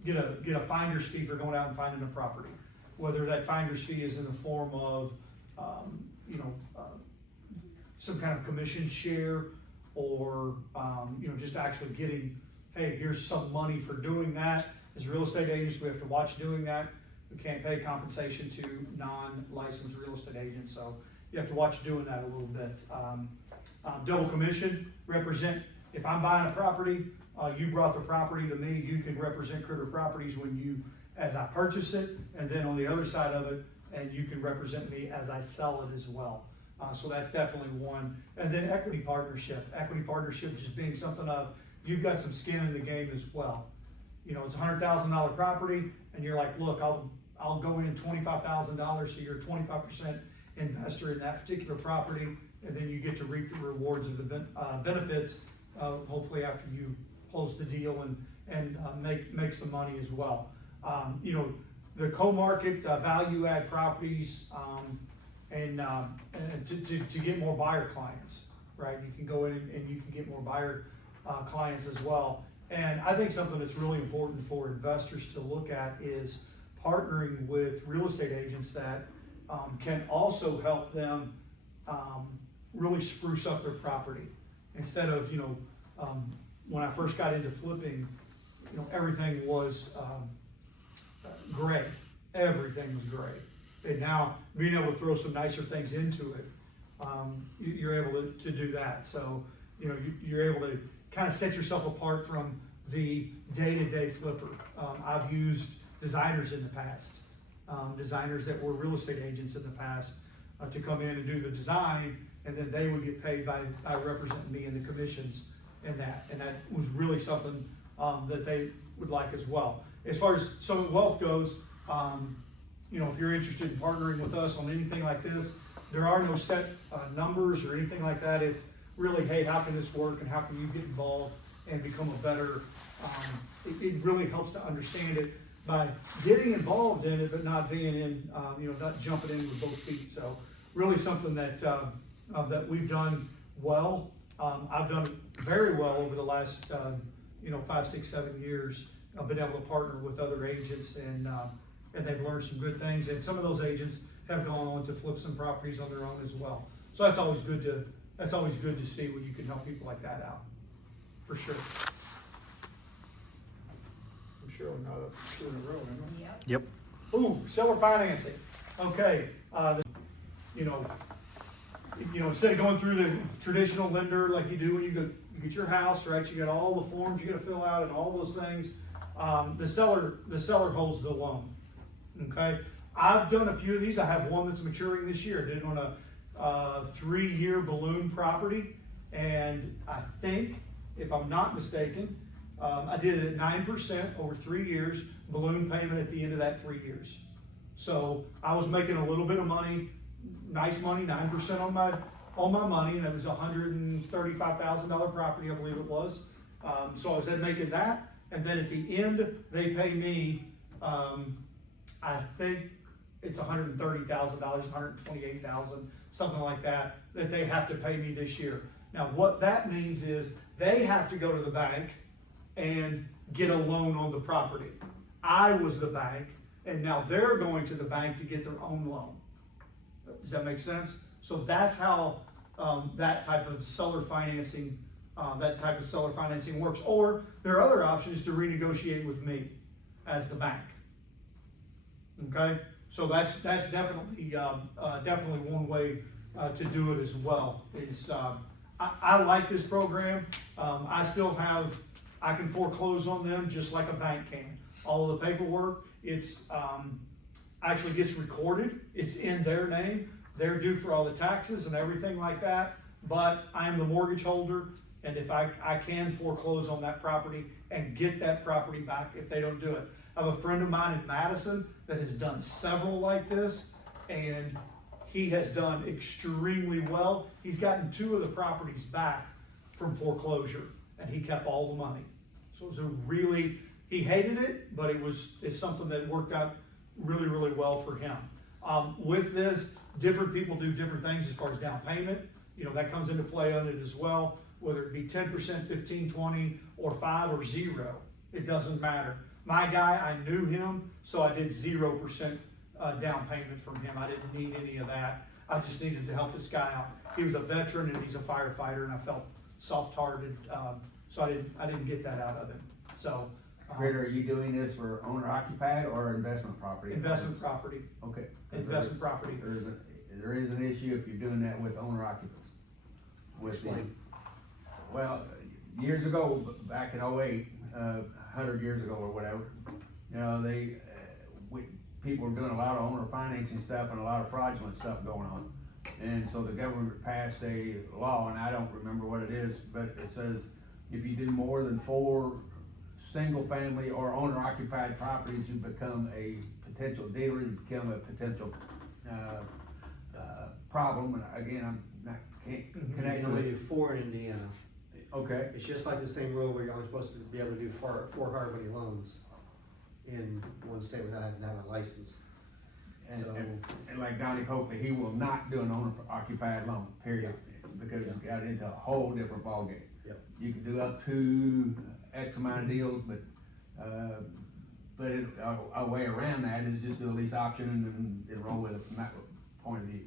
get a finder's fee for going out and finding a property. Whether that finder's fee is in the form of, some kind of commission share or, just actually getting, hey, here's some money for doing that. As real estate agents, we have to watch doing that. We can't pay compensation to non-licensed real estate agents, so you have to watch doing that a little bit. Double commission, represent, if I'm buying a property, you brought the property to me, you can represent Critter Properties as I purchase it, and then on the other side of it, and you can represent me as I sell it as well. So that's definitely one. And then equity partnership just being something of, you've got some skin in the game as well. You know, it's a $100,000 property, and you're like, look, I'll go in $25,000, so you're a 25% investor in that particular property, and then you get to reap the rewards of the benefits, hopefully after you close the deal and make some money as well. The co-market value add properties, and to get more buyer clients, right? You can go in and you can get more buyer clients as well. And I think something that's really important for investors to look at is partnering with real estate agents that can also help them really spruce up their property. Instead of, when I first got into flipping, everything was gray. Everything was gray. And now being able to throw some nicer things into it, you're able to do that. So, you're able to kind of set yourself apart from the day-to-day flipper. I've used designers in the past, designers that were real estate agents in the past, to come in and do the design, and then they would get paid by representing me in the commissions in that. And that was really something that they would like as well. As far as Summit Wealth goes, if you're interested in partnering with us on anything like this, there are no set numbers or anything like that. It's really, hey, how can this work and how can you get involved and become a better, it really helps to understand it. by getting involved in it, but not being in, not jumping in with both feet. So really something that, that we've done well. I've done very well over the last, 5, 6, 7 years. I've been able to partner with other agents and they've learned some good things. And some of those agents have gone on to flip some properties on their own as well. So that's always good to see when you can help people like that out, for sure. I'm sure we're not up 2 in a row, am I? Yep. Yep. Ooh, seller financing. Okay, instead of going through the traditional lender like you do when you get your house, right? You got all the forms you got to fill out and all those things. The seller holds the loan. Okay, I've done a few of these. I have one that's maturing this year. Did it on a 3-year balloon property, and I think, if I'm not mistaken, I did it at 9% over 3 years, balloon payment at the end of that 3 years. So I was making a little bit of money, nice money, 9% on my money, and it was a $135,000 property, I believe it was. So I was then making that, and then at the end, they pay me, I think it's $130,000, $128,000, something like that they have to pay me this year. Now, what that means is they have to go to the bank and get a loan on the property. I was the bank, and now they're going to the bank to get their own loan. Does that make sense? So that's how that type of seller financing works. Or there are other options to renegotiate with me as the bank. Okay, so that's definitely one way to do it as well. I like this program. I can foreclose on them just like a bank can. All of the paperwork, actually gets recorded. It's in their name. They're due for all the taxes and everything like that. But I'm the mortgage holder, and if I can foreclose on that property and get that property back if they don't do it. I have a friend of mine in Madison that has done several like this, and he has done extremely well. He's gotten 2 of the properties back from foreclosure, and he kept all the money. So it was he hated it, but it's something that worked out really, really well for him. With this, different people do different things as far as down payment. That comes into play on it as well, whether it be 10%, 15, 20, or 5 or 0. It doesn't matter. My guy, I knew him, so I did 0% down payment from him. I didn't need any of that. I just needed to help this guy out. He was a veteran and he's a firefighter, and I felt soft-hearted, so I didn't get that out of him. So. Critter, are you doing this for owner occupied or investment property? Investment property. Okay. Investment property. There is an issue if you're doing that with owner occupants. Well, years ago, back in 08, 100 years ago or whatever, people were doing a lot of owner financing stuff and a lot of fraudulent stuff going on. And so the government passed a law, and I don't remember what it is, but it says if you do more than 4 single family or owner occupied properties, you become a potential dealer, you become a potential problem. And again, can't connect We with do it. 4 in Indiana. Okay. It's just like the same rule where you're only supposed to be able to do 4 hard money loans in one state without having to have a license. And like Donnie Coakley, he will not do an owner occupied loan, period, because you got into a whole different ballgame. Yep. You can do up to X amount of deals, but a way around that is just do a lease option and enroll with it from that point of view.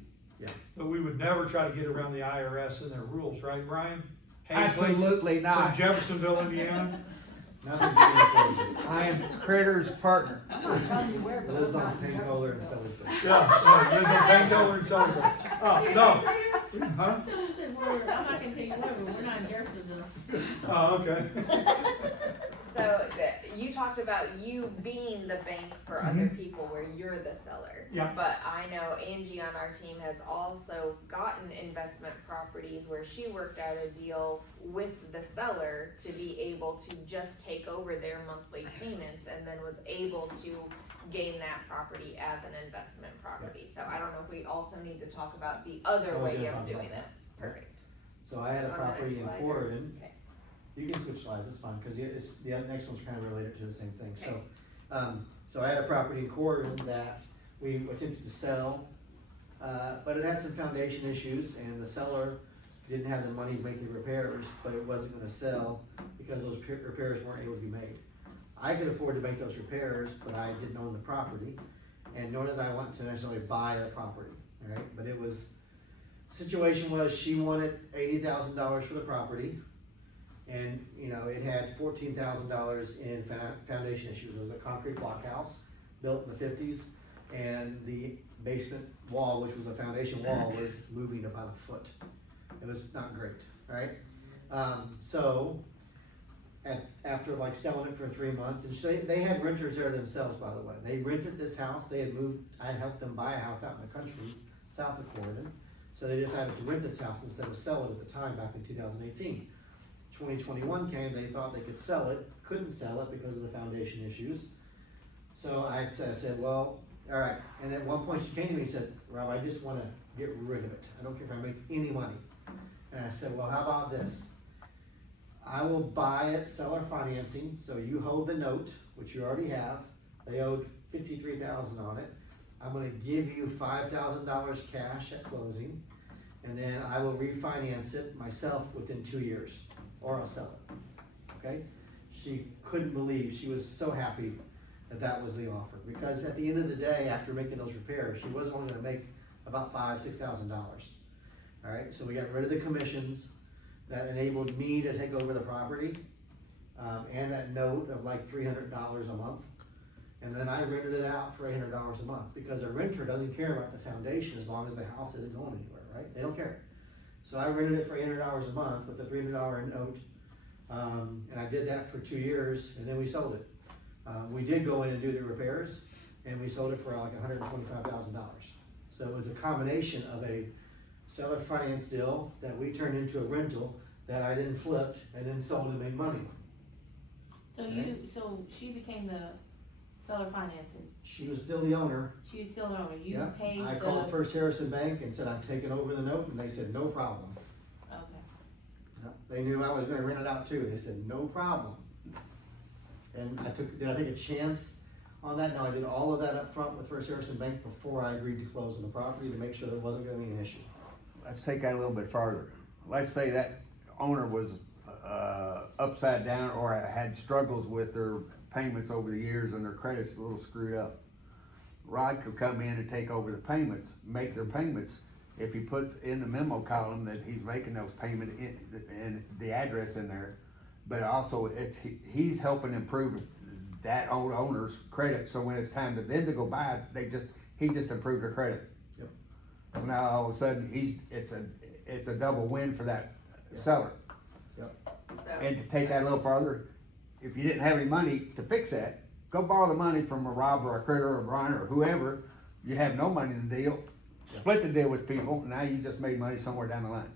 But we would never try to get around the IRS and their rules, right, Brian? Hazley Absolutely from not. Jeffersonville, Indiana. Nothing to I am Critter's partner. I'm not telling you where, do but with it. Lives I'm on not in Painkiller and Jeffersonville. Sellersburg. Yeah, lives on Painkiller and Sullivan. Oh, no. Huh? I said, I'm not gonna tell you where, but we're not in Jeffersonville. Oh, okay. So you talked about you being the bank for other people where you're the seller. Yeah. But I know Angie on our team has also gotten investment properties where she worked out a deal with the seller to be able to just take over their monthly payments, and then was able to gain that property as an investment property. So I don't know if we also need to talk about the other way of doing this. Perfect. So I had a On the next property in slide. Corydon. Okay. You can switch slides, it's fine, because the next one's kind of related to the same thing. Okay. So I had a property in Corydon that we attempted to sell, but it had some foundation issues, and the seller didn't have the money to make the repairs, but it wasn't gonna sell because those repairs weren't able to be made. I could afford to make those repairs, but I didn't own the property, and nor did I want to necessarily buy the property, alright? But it was, situation was, she wanted $80,000 for the property, and, you know, it had $14,000 in foundation issues. It was a concrete block house, built in the 50s, and the basement wall, which was a foundation wall, was moving about a foot. It was not great, right? So, after like selling it for 3 months, and they had renters there themselves, by the way. They rented this house, they had moved, I had helped them buy a house out in the country, south of Corydon. So they decided to rent this house instead of sell it at the time, back in 2018. 2021 came, they thought they could sell it, couldn't sell it because of the foundation issues. So I said, well, all right. And at one point she came to me and said, Rob, I just wanna get rid of it. I don't care if I make any money. And I said, well, how about this? I will buy it seller financing, so you hold the note, which you already have. They owed $53,000 on it. I'm gonna give you $5,000 cash at closing, and then I will refinance it myself within 2 years, or I'll sell it, okay? She couldn't believe, she was so happy that that was the offer, because at the end of the day, after making those repairs, she was only gonna make about $5,000–6,000. All right, so we got rid of the commissions that enabled me to take over the property, and that note of like $300 a month. And then I rented it out for $800 a month, because a renter doesn't care about the foundation as long as the house isn't going anywhere, right? They don't care. So I rented it for $800 a month with a $300 note, and I did that for 2 years, and then we sold it. We did go in and do the repairs, and we sold it for like $125,000. So it was a combination of a seller finance deal that we turned into a rental that I then flipped and then sold and made money. So she became the seller financing, She was still the owner. she's still the owner, you Yeah. paid I the, called First Harrison Bank and said, I'm taking over the note, and they said, no problem. okay, Yeah. They knew I was gonna rent it out too, they said, no problem. And did I take a chance on that? No, I did all of that up front with First Harrison Bank before I agreed to close on the property to make sure there wasn't gonna be an issue. Let's take that a little bit further. Let's say that owner was, upside down or had struggles with their payments over the years and their credit's a little screwed up. Rod could come in and take over the payments, make their payments. If he puts in the memo column that he's making those payments and the address in there, but also he's helping improve that old owner's credit. So when it's time to then to go buy it, he just improved their credit. Yep. So now all of a sudden it's a double win for that seller. Yep. So, And to take that a little further, if you didn't have any money to fix that, go borrow the money from a Rob or a Critter or a Brian or whoever. You have no money in the deal, split the deal with people, now you just made money somewhere down the line.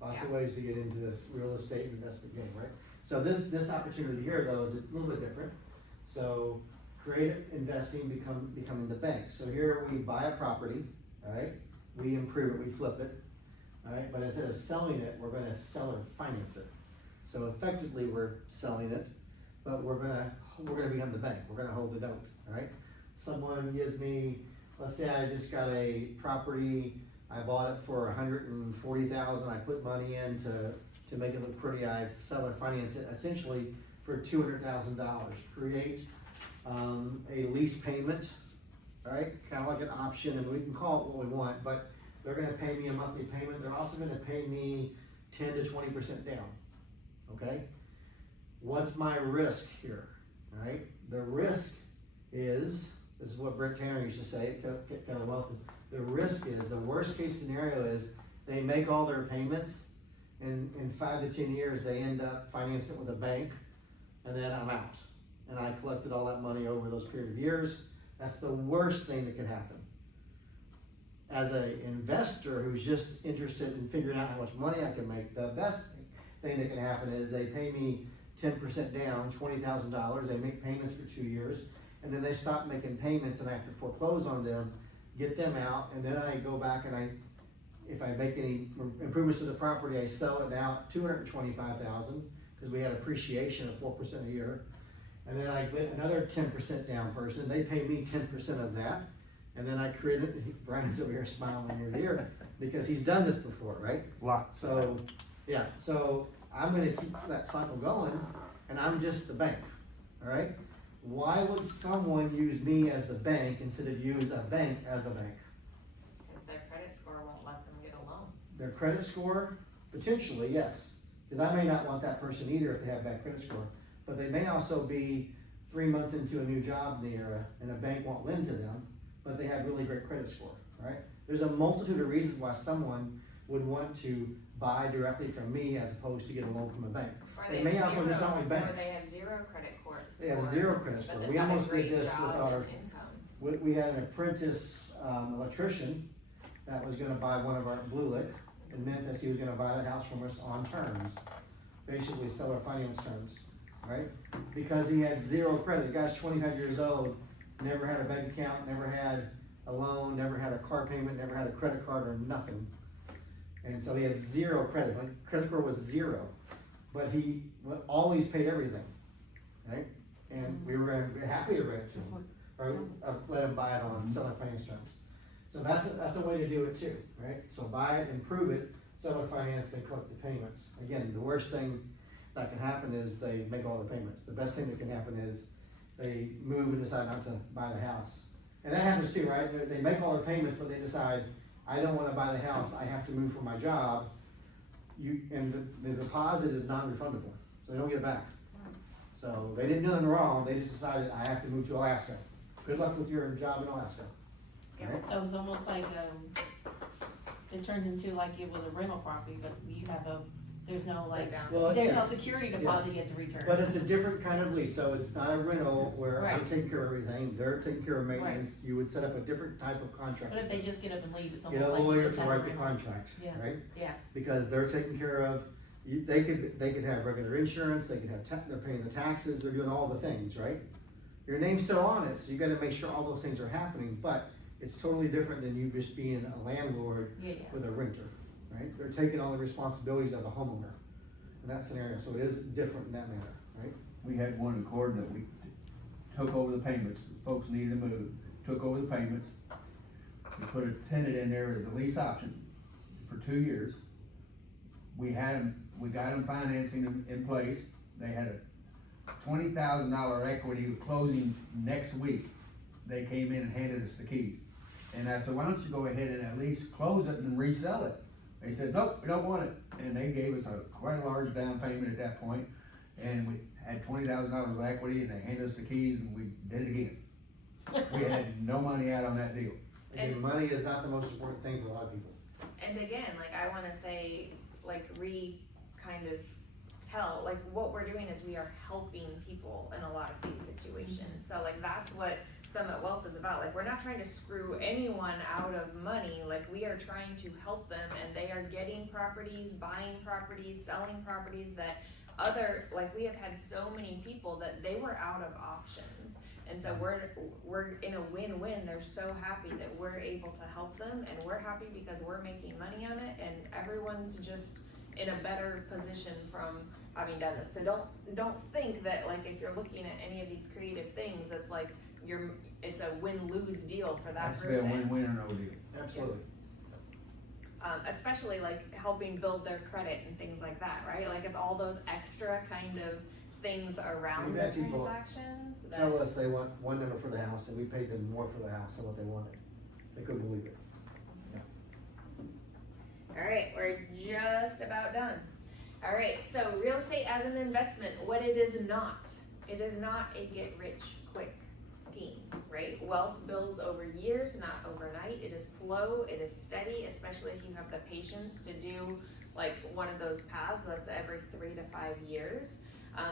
Lots of ways to get into this real estate investment game, right? So this opportunity here though is a little bit different. So creative investing becoming the bank. So here we buy a property, all right? We improve it, we flip it, all right? But instead of selling it, we're gonna seller finance it. So effectively we're selling it, but we're gonna become the bank. We're gonna hold the note, all right? Someone gives me, let's say I just got a property, I bought it for $140,000. I put money in to make it look pretty. I seller finance it essentially for $200,000. Create a lease payment, all right? Kind of like an option, and we can call it what we want, but they're gonna pay me a monthly payment. They're also gonna pay me 10 to 20% down, okay? What's my risk here, all right? The risk is, this is what Brett Tanner used to say, kind of wealthy. The risk is, the worst case scenario is they make all their payments and in 5 to 10 years they end up financing it with a bank, and then I'm out. And I collected all that money over those period of years. That's the worst thing that could happen. As an investor who's just interested in figuring out how much money I can make, the best thing that can happen is they pay me 10% down, $20,000, they make payments for 2 years, and then they stop making payments and I have to foreclose on them, get them out, and then I go back and if I make any improvements to the property, I sell it now at $225,000 because we had appreciation of 4% a year, and then I get another 10% down person, they pay me 10% of that, and then I created, Brian's over here smiling in your ear, because he's done this before, right? Lots. So, yeah, so I'm gonna keep that cycle going, and I'm just the bank, alright? Why would someone use me as the bank instead of use a bank as a bank? Cause their credit score won't let them get a loan. Their credit score, potentially, yes, cause I may not want that person either if they have bad credit score, but they may also be 3 months into a new job in the area, and a bank won't lend to them, but they have really great credit score, right? There's a multitude of reasons why someone would want to buy directly from me as opposed to get a loan from a bank. Or They they may have also just zero- not like banks. Or they have zero credit score. They have zero credit but score. they We have a almost did great this job with our, and income. we had an apprentice, electrician that was gonna buy one of our Blue Lick in Memphis. He was gonna buy the house from us on terms, basically seller finance terms, right? Because he had zero credit. The guy's 25 years old, never had a bank account, never had a loan, never had a car payment, never had a credit card or nothing. And so he had zero credit. Like, credit score was zero, but he always paid everything, right? And we were happy to rent it to him, or let him buy it on seller finance terms. So that's a way to do it too, right? So buy it, improve it, seller finance, then collect the payments. Again, the worst thing that can happen is they make all the payments. The best thing that can happen is they move and decide not to buy the house. And that happens too, right? They make all their payments, but they decide, I don't wanna buy the house, I have to move for my job. And the deposit is non-refundable, so they don't get it back. So they didn't do nothing wrong, they just decided, I have to move to Alaska. Good luck with your job in Alaska. Right? So it's almost like, it turns into like it was a rental property, but you have there's no like, Well, there's no yes. security deposit Yes. yet to return. But it's a different kind of lease, so it's not a rental where I'm Right. taking care of everything, they're taking care of maintenance, you would set up a different type of contract. But if they just get up and leave, it's Get almost a like you lawyer just to have a write the rental. contract, Yeah. right? Yeah, Because they're taking care of, they could have regular insurance, they could have, they're paying the taxes, they're doing all the things, right? Your name's still on it, so you gotta make sure all those things are happening, but it's totally different than you just being a landlord yeah. with a renter, right? They're taking all the responsibilities of a homeowner in that scenario, so it is different in that manner, right? We had one in Corden that we took over the payments, folks needed to move, took over the payments. We put a tenant in there as a lease option for 2 years. We got them financing in place, they had a $20,000 equity closing next week. They came in and handed us the keys. And I said, why don't you go ahead and at least close it and resell it? They said, nope, we don't want it. And they gave us quite a large down payment at that point, and we had $20,000 of equity, and they handed us the keys, and we did it again. We had no money out on that deal. Again, money is not the most important thing for a lot of people. And again, like I wanna say, like kind of tell, like what we're doing is we are helping people in a lot of these situations. So like that's what Summit Wealth is about. Like we're not trying to screw anyone out of money, like we are trying to help them, and they are getting properties, buying properties, selling properties that like we have had so many people that they were out of options. And so we're in a win-win. They're so happy that we're able to help them, and we're happy because we're making money on it, and everyone's just in a better position from having done this. So don't think that like if you're looking at any of these creative things, it's like it's a win-lose deal for that Has to be a person. win-win or no deal. Absolutely. Especially like helping build their credit and things like that, right? Like it's all those extra kind of things around We've the had people transactions that. Tell us they want one number for the house, and we paid them more for the house than what they wanted. They couldn't believe it. Alright, we're just about done. Alright, so real estate as an investment, what it is not a get rich quick scheme, right? Wealth builds over years, not overnight. It is slow, it is steady, especially if you have the patience to do like one of those paths that's every 3 to 5 years.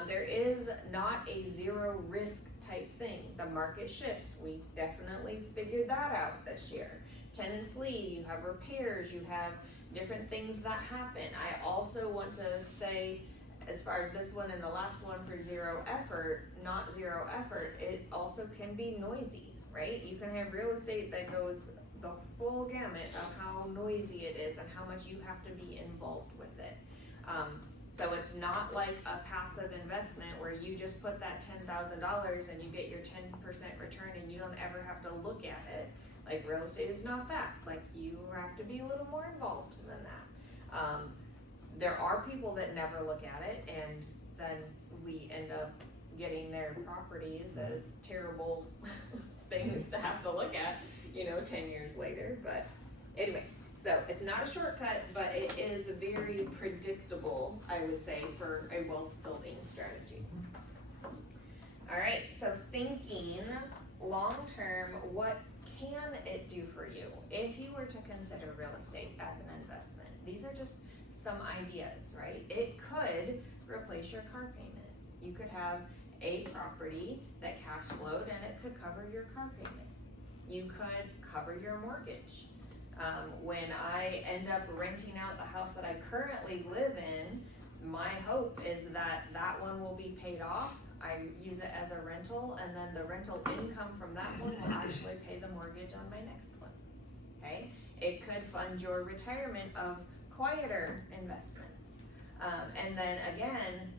There is not a zero risk type thing. The market shifts. We definitely figured that out this year. Tenants leave, you have repairs, you have different things that happen. I also want to say, as far as this one and the last one for zero effort, not zero effort, it also can be noisy, right? You can have real estate that goes the full gamut of how noisy it is and how much you have to be involved with it. So it's not like a passive investment where you just put that $10,000 and you get your 10% return and you don't ever have to look at it. Like real estate is not that, like you have to be a little more involved than that. There are people that never look at it, and then we end up getting their properties as terrible things to have to look at, 10 years later. But anyway, so it's not a shortcut, but it is very predictable, I would say, for a wealth building strategy. All right, so thinking long term, what can it do for you if you were to consider real estate as an investment? These are just some ideas, right? It could replace your car payment. You could have a property that cash flowed and it could cover your car payment. You could cover your mortgage. When I end up renting out the house that I currently live in, my hope is that that one will be paid off. I use it as a rental, and then the rental income from that one will actually pay the mortgage on my next one. Okay? It could fund your retirement of quieter investments. And then again,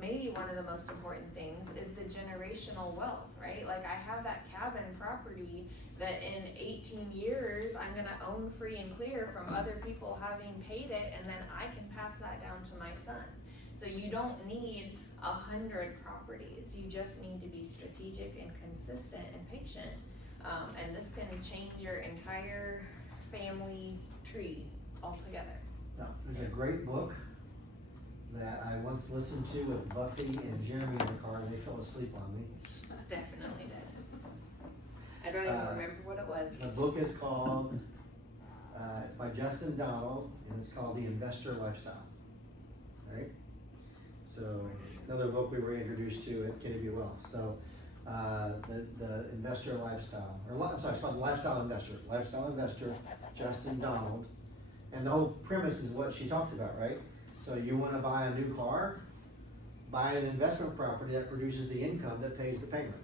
maybe one of the most important things is the generational wealth, right? Like I have that cabin property that in 18 years I'm gonna own free and clear from other people having paid it, and then I can pass that down to my son. So you don't need 100 properties, you just need to be strategic and consistent and patient. And this can change your entire family tree altogether. Now, there's a great book that I once listened to with Buffy and Jeremy in the car, and they fell asleep on me. Definitely did. I don't even remember what it was. The book is called, it's by Justin Donald, and it's called The Investor Lifestyle. Right? So, another book we were introduced to at Kennedy Wealth. So, the Investor Lifestyle, it's called The Lifestyle Investor, Justin Donald. And the whole premise is what she talked about, right? So you wanna buy a new car, buy an investment property that produces the income that pays the payment.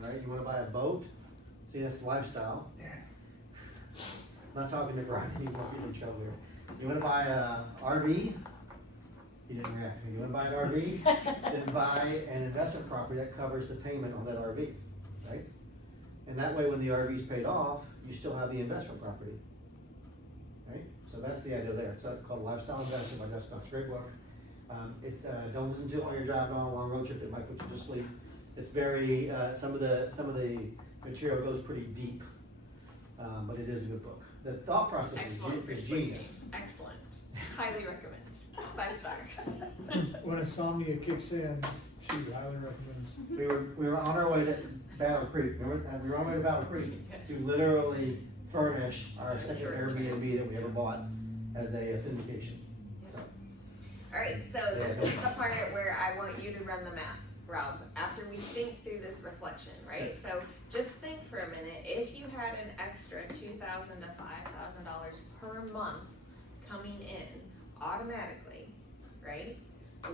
Right? You wanna buy a boat, see that's lifestyle. I'm not talking to Brian, he won't get in trouble here. You wanna buy a RV, you didn't react. You wanna buy an RV, then buy an investment property that covers the payment on that RV, right? And that way when the RV's paid off, you still have the investment property. Right? So that's the idea there. It's called Lifestyle Investor by Justin. It's a great book. It's don't listen to it while you're driving on a long road trip. It might put you to sleep. It's very some of the material goes pretty deep, but it is a good book. The thought process is genius. Excellent. Highly recommend. 5-star. When insomnia kicks in, she highly recommends. We were on our way to Battle Creek. Remember? We were on our way to Battle Creek to literally furnish our second Airbnb that we ever bought as a syndication. So. All right, so this is the part where I want you to run the math, Rob, after we think through this reflection, right? So just think for a minute, if you had an extra $2,000 to $5,000 per month coming in automatically, right?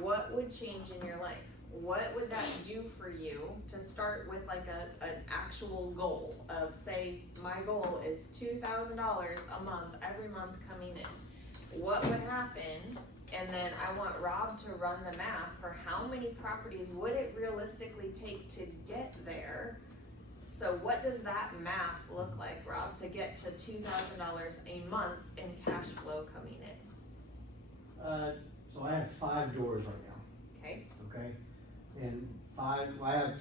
What would change in your life? What would that do for you to start with like an actual goal of, say, my goal is $2,000 a month, every month coming in? What would happen? And then I want Rob to run the math for how many properties would it realistically take to get there? So what does that math look like, Rob, to get to $2,000 a month in cash flow coming in? So I have 5 doors right now. Okay. Okay. And I have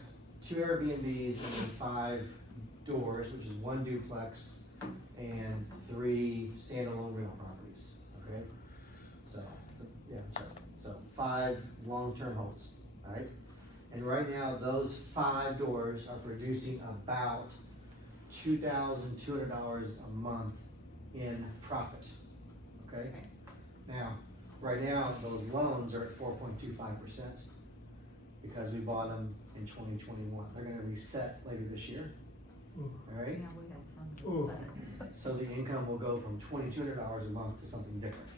2 Airbnbs and 5 doors, which is 1 duplex and 3 standalone rental properties. Okay. So 5 long-term holds. All right. And right now, those 5 doors are producing about $2,200 a month in profit. Okay. Now, right now, those loans are at 4.25%. Because we bought them in 2021. They're gonna reset later this year, alright? Yeah, we had some. Ooh. So the income will go from $2,200 a month to something different,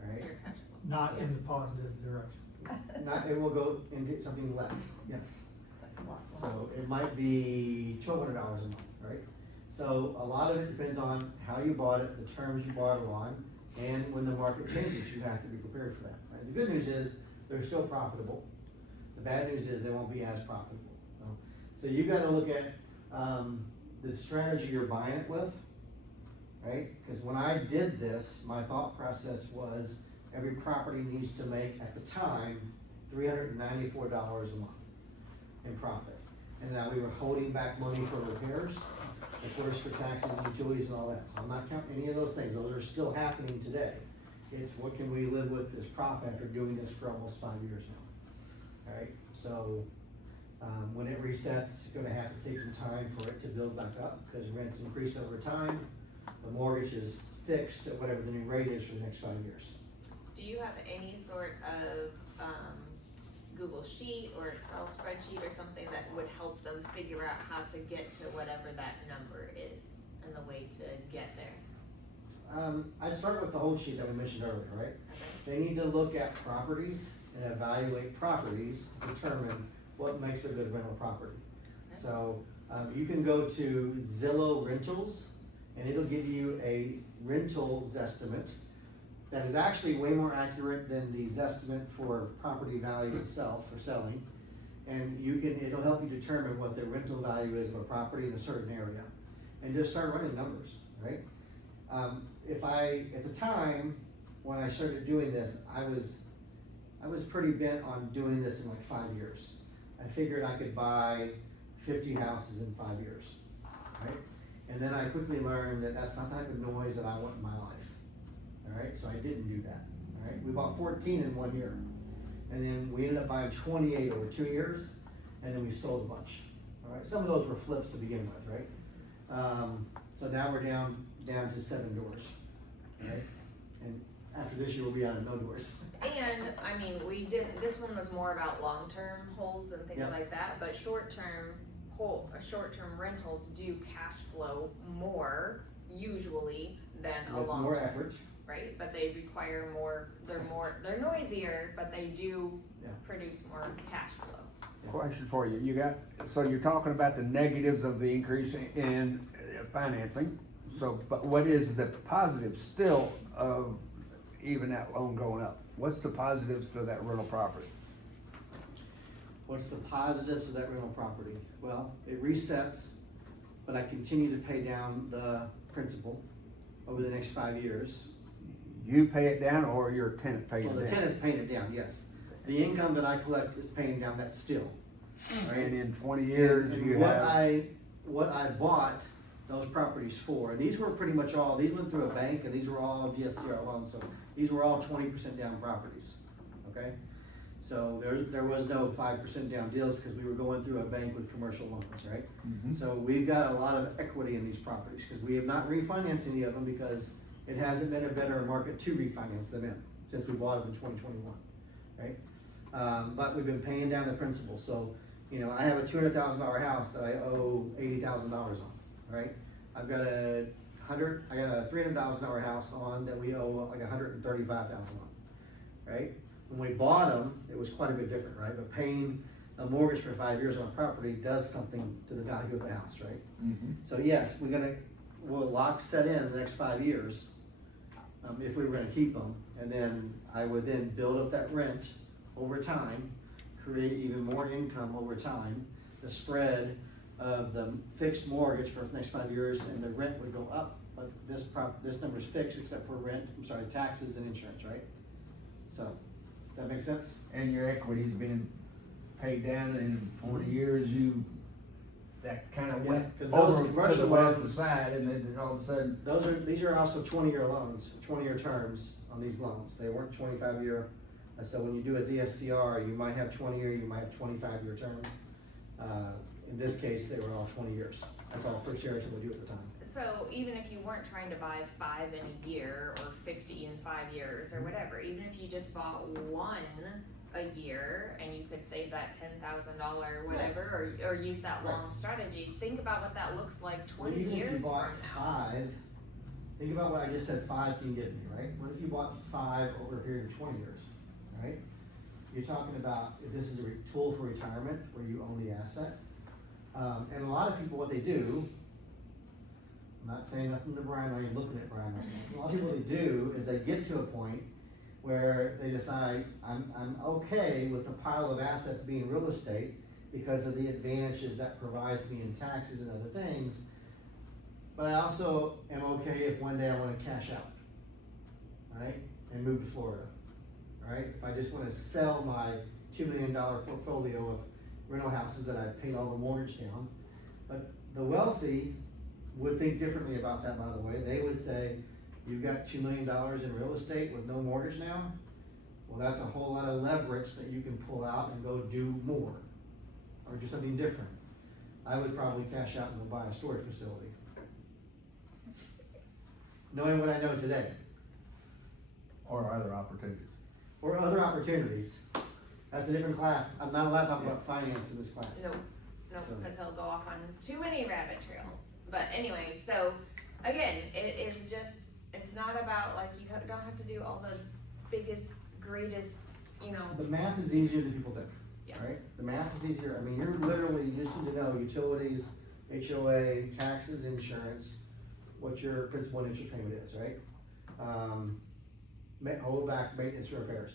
alright? Your cash flow. Not in the positive direction. It will go into something less, yes. So it might be $1,200 a month, right? So a lot of it depends on how you bought it, the terms you bought it on, And when the market changes, you have to be prepared for that, right? The good news is, they're still profitable. The bad news is they won't be as profitable. So you gotta look at, the strategy you're buying it with, right? Cause when I did this, my thought process was, every property needs to make, at the time, $394 a month in profit. And now we were holding back money for repairs, of course, for taxes and utilities and all that. So I'm not counting any of those things, those are still happening today. It's what can we live with as profit after doing this for almost 5 years now. Alright, so, when it resets, it's gonna have to take some time for it to build back up, because rents increase over time. The mortgage is fixed at whatever the new rate is for the next 5 years. Do you have any sort of, Google Sheet or Excel spreadsheet or something that would help them figure out how to get to whatever that number is and the way to get there? I'd start with the whole sheet that we mentioned earlier, right? They need to look at properties and evaluate properties to determine what makes a good rental property. So, you can go to Zillow Rentals, and it'll give you a rental estimate that is actually way more accurate than the Zestimate for property value itself for selling. And it'll help you determine what the rental value is of a property in a certain area, and just start running numbers, right? At the time, when I started doing this, I was pretty bent on doing this in like 5 years. I figured I could buy 50 houses in 5 years, right? And then I quickly learned that that's not the type of noise that I want in my life. All right, so I didn't do that. All right, we bought 14 in 1 year, and then we ended up buying 28 over 2 years, and then we sold a bunch. All right, some of those were flips to begin with, right? So now we're down to 7 doors. Right, and after this year we'll be out of no doors. And, I mean, this one was more about long-term holds and things Yeah. like that, but short-term rentals do cash flow more usually than a With long-term. more effort. Right, but they require they're noisier, but they do Yeah. produce more cash flow. Question for you, so you're talking about the negatives of the increase in financing, so, but what is the positive still of even that loan going up? What's the positives to that rental property? What's the positives of that rental property? Well, it resets, but I continue to pay down the principal over the next 5 years. You pay it down or your tenant pays it Well, down? the tenant's paying it down, yes. The income that I collect is paying down that still. And in 20 years, And you what have, what I bought those properties for, and these were pretty much these went through a bank, and these were all DSCR loans, so these were all 20% down properties, okay? So there was no 5% down deals because we were going through a bank with commercial loans, right? Mhm. So we've got a lot of equity in these properties, because we have not refinanced any of them because it hasn't been a better market to refinance them in, since we bought them in 2021, right? But we've been paying down the principal, so, you know, I have a $200,000 house that I owe $80,000 on, right? I've got a $300,000 house on that we owe like $135,000 on, right? When we bought them, it was quite a bit different, right? But paying a mortgage for 5 years on a property does something to the value of the house, right? Mhm. So yes, we'll lock set in the next 5 years, if we were gonna keep them, and then I would then build up that rent over time, create even more income over time. The spread of the fixed mortgage for the next 5 years, and the rent would go up, but this number's fixed except for taxes and insurance, right? So, does that make sense? And your equity's been paid down in 20 years, that kind of went 'cause those over to commercial the left loans- side, and then all of a sudden, These are also 20-year loans, 20-year terms on these loans. They weren't 25-year. So when you do a DSCR, you might have 20-year, you might have 25-year terms. In this case, they were all 20 years. That's all first year that we do at the time. So even if you weren't trying to buy 5 in a year or 50 in 5 years or whatever, even if you just bought 1 a year and you could save that $10,000 whatever, or use that long strategy, think about what that looks like 20 Even if years you from bought now. 5, think about what I just said 5 can get me, right? What if you bought 5 over a period of 20 years, right? You're talking about, if this is a tool for retirement where you own the asset. And a lot of people, what they do, not saying nothing to Brian, I ain't looking at Brian. A lot of people, they do, is they get to a point where they decide, I'm okay with the pile of assets being real estate because of the advantages that provides me in taxes and other things. But I also am okay if one day I wanna cash out, right, and move to Florida, right? If I just wanna sell my $2 million portfolio of rental houses that I've paid all the mortgage down. But the wealthy would think differently about that, by the way. They would say, you've got $2 million in real estate with no mortgage now? Well, that's a whole lot of leverage that you can pull out and go do more, or do something different. I would probably cash out and go buy a storage facility. Knowing what I know today, Or other opportunities. or other opportunities. That's a different class. I'm not allowed to talk about finance in this class. No, no, So- because he'll go off on too many rabbit trails. But anyway, so again, it is just, it's not about like, you don't have to do all the biggest, greatest, you know. The math is easier than people think, Yes. right? The math is easier. I mean, you're literally, you just need to know utilities, HOA, taxes, insurance, what your principal and interest payment is, right? Hold back maintenance repairs.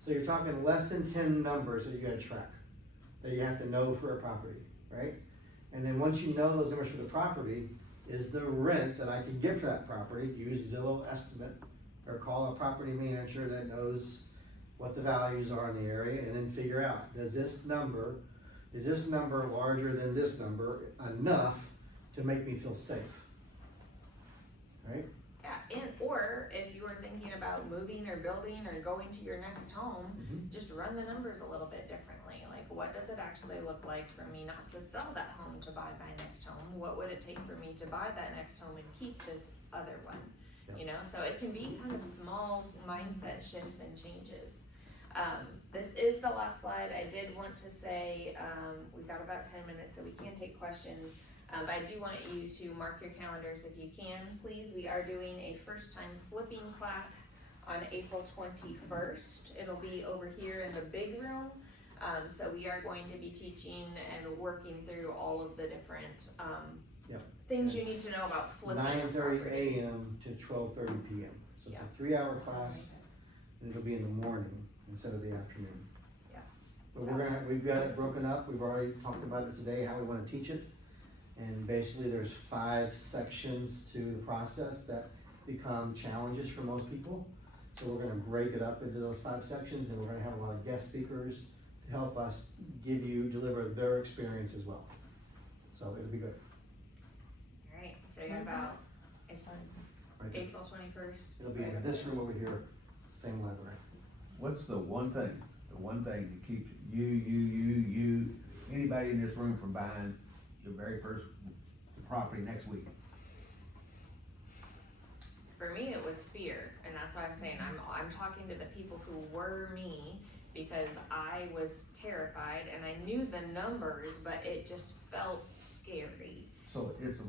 So you're talking less than 10 numbers that you gotta track, that you have to know for a property, right? And then once you know those numbers for the property, is the rent that I can get for that property, use Zillow estimate, or call a property manager that knows what the values are in the area, and then figure out, is this number larger than this number enough to make me feel safe? Right? Yeah, or if you were thinking about moving or building or going to your next home, Mhm. just run the numbers a little bit differently. Like, what does it actually look like for me not to sell that home to buy my next home? What would it take for me to buy that next home and keep this other one? Yeah. You know, so it can be kind of small mindset shifts and changes. This is the last slide. I did want to say, we've got about 10 minutes, so we can take questions. But I do want you to mark your calendars if you can, please. We are doing a first-time flipping class on April 21st. It'll be over here in the big room. So we are going to be teaching and working through all of the different Yep. things you It's need to know about flipping a 9:30 property. a.m. to 12:30 p.m. So it's Yeah. a 3-hour class, and it'll be in the morning instead of the afternoon. Yeah. But we've got it broken up. We've already talked about it today, how we wanna teach it. And basically, there's 5 sections to the process that become challenges for most people. So we're gonna break it up into those 5 sections, and we're gonna have a lot of guest speakers to help us deliver their experience as well. So it'll be good. Alright, so you got about Right there. April 21st. It'll be in this room over here, same library. What's the one thing that keeps you, anybody in this room from buying the very first property next week? For me, it was fear, and that's why I'm saying I'm talking to the people who were me, because I was terrified and I knew the numbers, but it just felt scary. So it's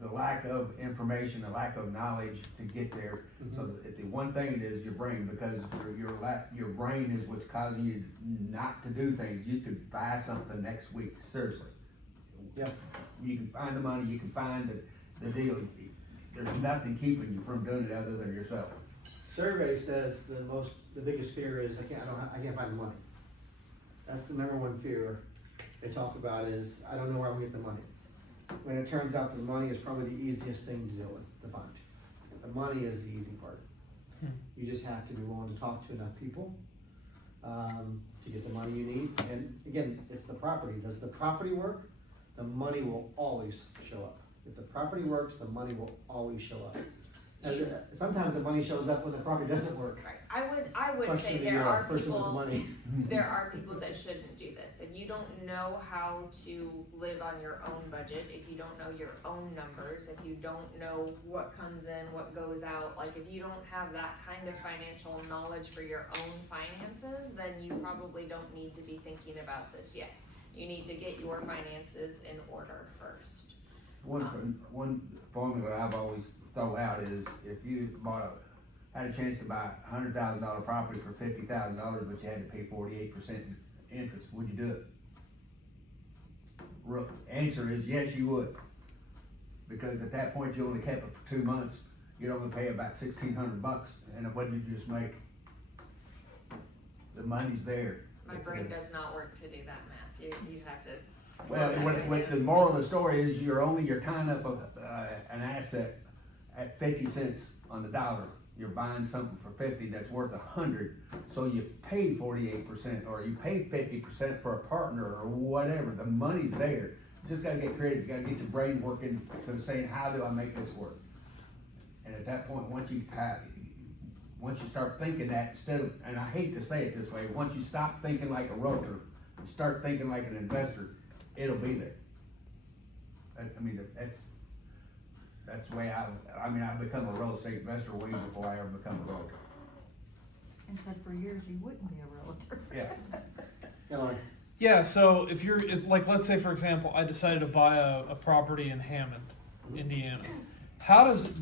the lack of information, the lack of knowledge to get there. So the one thing it is your brain, because your brain is what's causing you not to do things. You could buy something next week, seriously. Yep. You can find the money, you can find the deal. There's nothing keeping you from doing it other than yourself. Survey says the biggest fear is I can't find the money. That's the number one fear they talk about is I don't know where I'm gonna get the money. When it turns out the money is probably the easiest thing to deal with, to find. The money is the easy part. You just have to be willing to talk to enough people, to get the money you need. And again, it's the property. Does the property work? The money will always show up. If the property works, the money will always show up. Sometimes the money shows up when the property doesn't work. Right, I would say Question there are person with the people, money. there are people that shouldn't do this. If you don't know how to live on your own budget, if you don't know your own numbers, if you don't know what comes in, what goes out, like if you don't have that kind of financial knowledge for your own finances, then you probably don't need to be thinking about this yet. You need to get your finances in order first. One formula I've always throw out is if you had a chance to buy a $100,000 property for $50,000, but you had to pay 48% interest, would you do it? Answer is yes, you would. because at that point, you only kept it for 2 months, you'd only pay about $1,600, and what did you just make? The money's there. My brain does not work to do that math, you have to. Well, what the moral of the story is, you're tying up an asset at 50 cents on the dollar. You're buying something for 50 that's worth 100, so you pay 48%, or you pay 50% for a partner, or whatever, the money's there. You just gotta get creative, you gotta get your brain working to saying, how do I make this work? And at that point, once you start thinking that, instead of, and I hate to say it this way, once you stop thinking like a realtor and start thinking like an investor, it'll be there. I mean, that's the way I've become a real estate investor way before I ever become a realtor. And said for years you wouldn't be a realtor. Yeah. Yeah, Lauren. Yeah, so like, let's say for example, I decided to buy a property in Hammond, Indiana.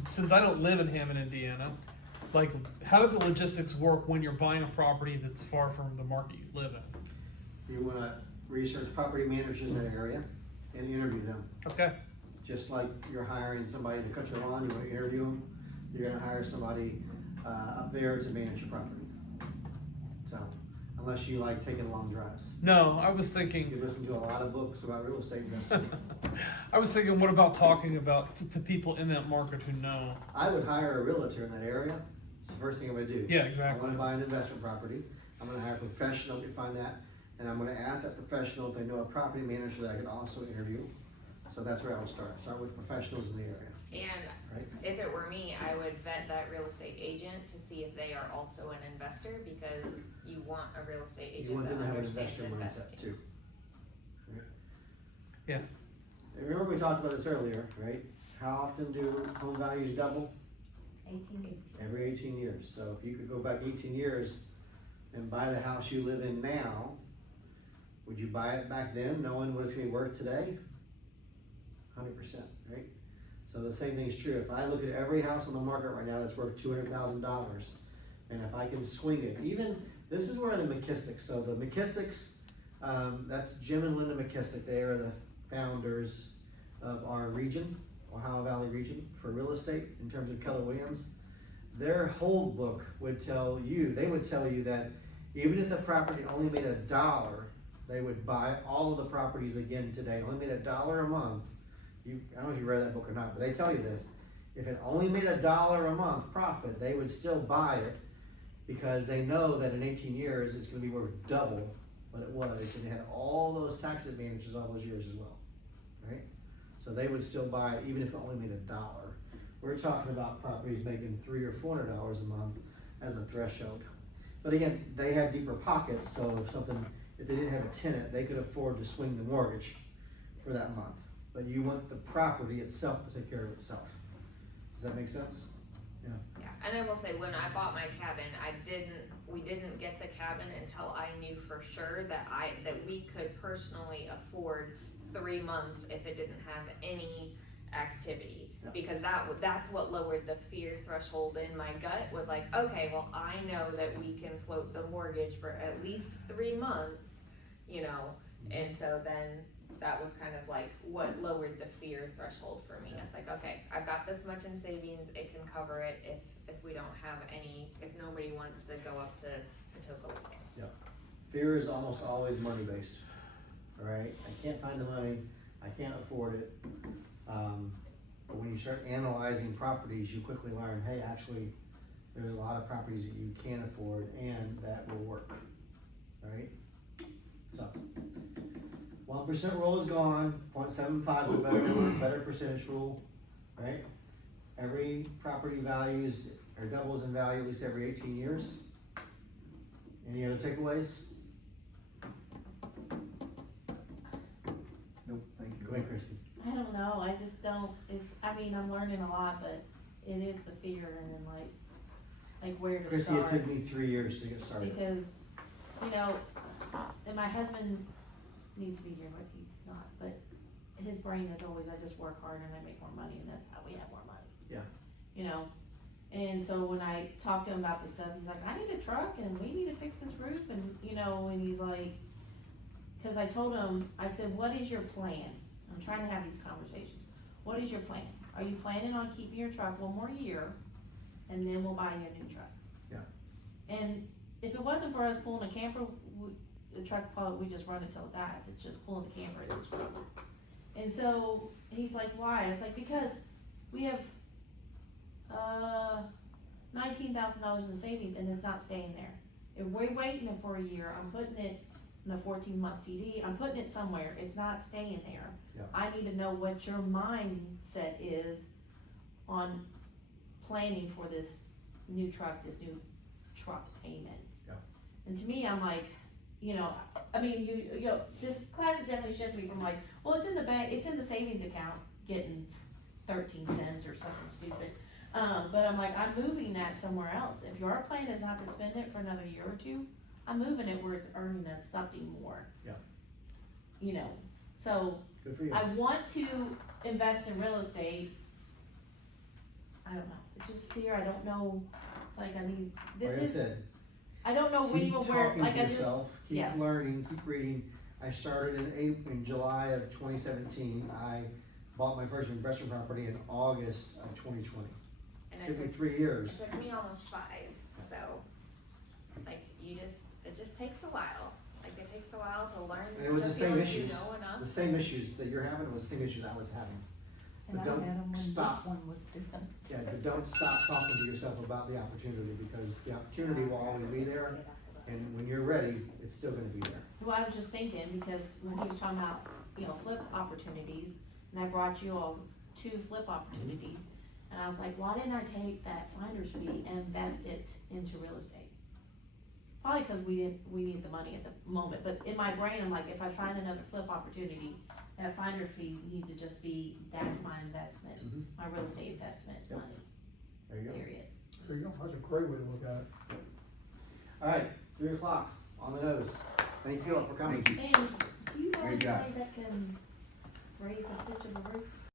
Since I don't live in Hammond, Indiana, like, how do the logistics work when you're buying a property that's far from the market you live in? You wanna research property managers in that area and interview them. Okay, Just like you're hiring somebody to cut your lawn, you wanna interview them, you're gonna hire somebody, up there to manage your property. So, unless you like taking long drives. no, I was You thinking, listen to a lot of books about real estate investing. I was thinking, what about talking about to people in that market who know? I would hire a realtor in that area. It's the first thing I'm gonna do. Yeah, I exactly. wanna buy an investment property. I'm gonna hire a professional to find that. And I'm gonna ask that professional if they know a property manager that I could also interview. So that's where I would start. Start with professionals in the area, And right? if it were me, I would vet that real estate agent to see if they are also an investor, because you want a real estate You agent want that them to have an understands investor mindset investing. too. Right? Yeah. And remember we talked about this earlier, right? How often do home values double? 18. Every 18 years. So if you could go back 18 years and buy the house you live in now, would you buy it back then knowing what it's gonna be worth today? 100%, right? So the same thing is true. If I look at every house on the market right now that's worth $200,000, and if I can swing it, even, this is where the McKissicks, so the McKissicks, that's Jim and Linda McKissick, they are the founders of our region, Ohio Valley region, for real estate in terms of Keller Williams. Their hold book would tell you, they would tell you that even if the property only made $1, they would buy all of the properties again today, only made $1 a month. I don't know if you read that book or not, but they tell you this. If it only made $1 a month profit, they would still buy it because they know that in 18 years, it's gonna be worth double what it was. And they had all those tax advantages all those years as well, right? So they would still buy it even if it only made $1. We're talking about properties making $300 or $400 a month as a threshold. But again, they have deeper pockets, so if they didn't have a tenant, they could afford to swing the mortgage for that month. But you want the property itself to take care of itself. Does that make sense? Yeah, and I will say, when I bought my cabin, we didn't get the cabin until I knew for sure that we could personally afford 3 months if it didn't have any activity. Yeah. Because that's what lowered the fear threshold in my gut, was like, okay, well, I know that we can float the mortgage for at least 3 months, you know, and so then that was kind of like what lowered the fear threshold for me. It's like, okay, I've got this much in savings, it can cover it if we don't have any, if nobody wants to go up to Patoka Lake. Fear is almost always money-based, all right? I can't find the money, I can't afford it. But when you start analyzing properties, you quickly learn, hey, actually, there's a lot of properties that you can afford and that will work, all right? So, 1% rule is gone, 0.75 is a better percentage rule, right? Every property values or doubles in value at least every 18 years. Any other takeaways? Nope, thank you. Go ahead, Christy. I don't know, I just don't, I'm learning a lot, but it is the fear and then like where to Christy, start. it took me 3 years to get started. Because, and my husband needs to be here, but he's not, but his brain is always, I just work hard and I make more money and that's how we have more money. Yeah. And so when I talk to him about this stuff, he's like, I need a truck and we need to fix this roof and, and he's like, cause I told him, I said, what is your plan? I'm trying to have these conversations. what is your plan? Are you planning on keeping your truck one more year, and then we'll buy you a new truck? Yeah. And if it wasn't for us pulling a camper, the truck probably, we just run it till it dies, it's just pulling the camper, it's a struggle. And so, he's like, why? It's like, because we have, $19,000 in savings, and it's not staying there. If we're waiting it for a year, I'm putting it in a 14-month CD, I'm putting it somewhere, it's not staying there. Yeah. I need to know what your mindset is on planning for this new truck payment. Yeah. And to me, I'm like, you know, I mean, you know, this class has definitely shifted me from like, well, it's in the bank, it's in the savings account, getting 13 cents or something stupid. But I'm like, I'm moving that somewhere else. If your plan is not to spend it for another year or two, I'm moving it where it's earning us something more. Yeah. You know, so Good for you. I want to invest in real estate. I don't know, it's just fear, I don't know, it's like I need, Like I this is, said, I don't know keep even where, talking like to I just, yourself, keep yeah. learning, keep reading. I started in July of 2017. I bought my first investment property in August of 2020. And Took me it 3 took, years. it took me almost 5, so, like, it just takes a while. Like, it takes a while to learn. And it was to the feel same like you issues, know enough. the same issues that you're having, was the same issues I was having. And I But had don't them when this stop. one was different. Yeah, but don't stop talking to yourself about the opportunity, because the opportunity will always be there, and when you're ready, it's still gonna be there. Well, I was just thinking, because when he was talking about, you know, flip opportunities, and I brought you all 2 flip opportunities, and I was like, why didn't I take that finder's fee and invest it into real estate? Probably because we need the money at the moment, but in my brain, I'm like, if I find another flip opportunity, that finder fee needs to just be, that's my investment, Mhm. my real estate investment Yep. money, There you go. period. There you go, that's a great way to look at it. All right, 3 o'clock, on the nose. Thank you all for coming. And do you know Great job. anybody that can raise a pitch of a roof?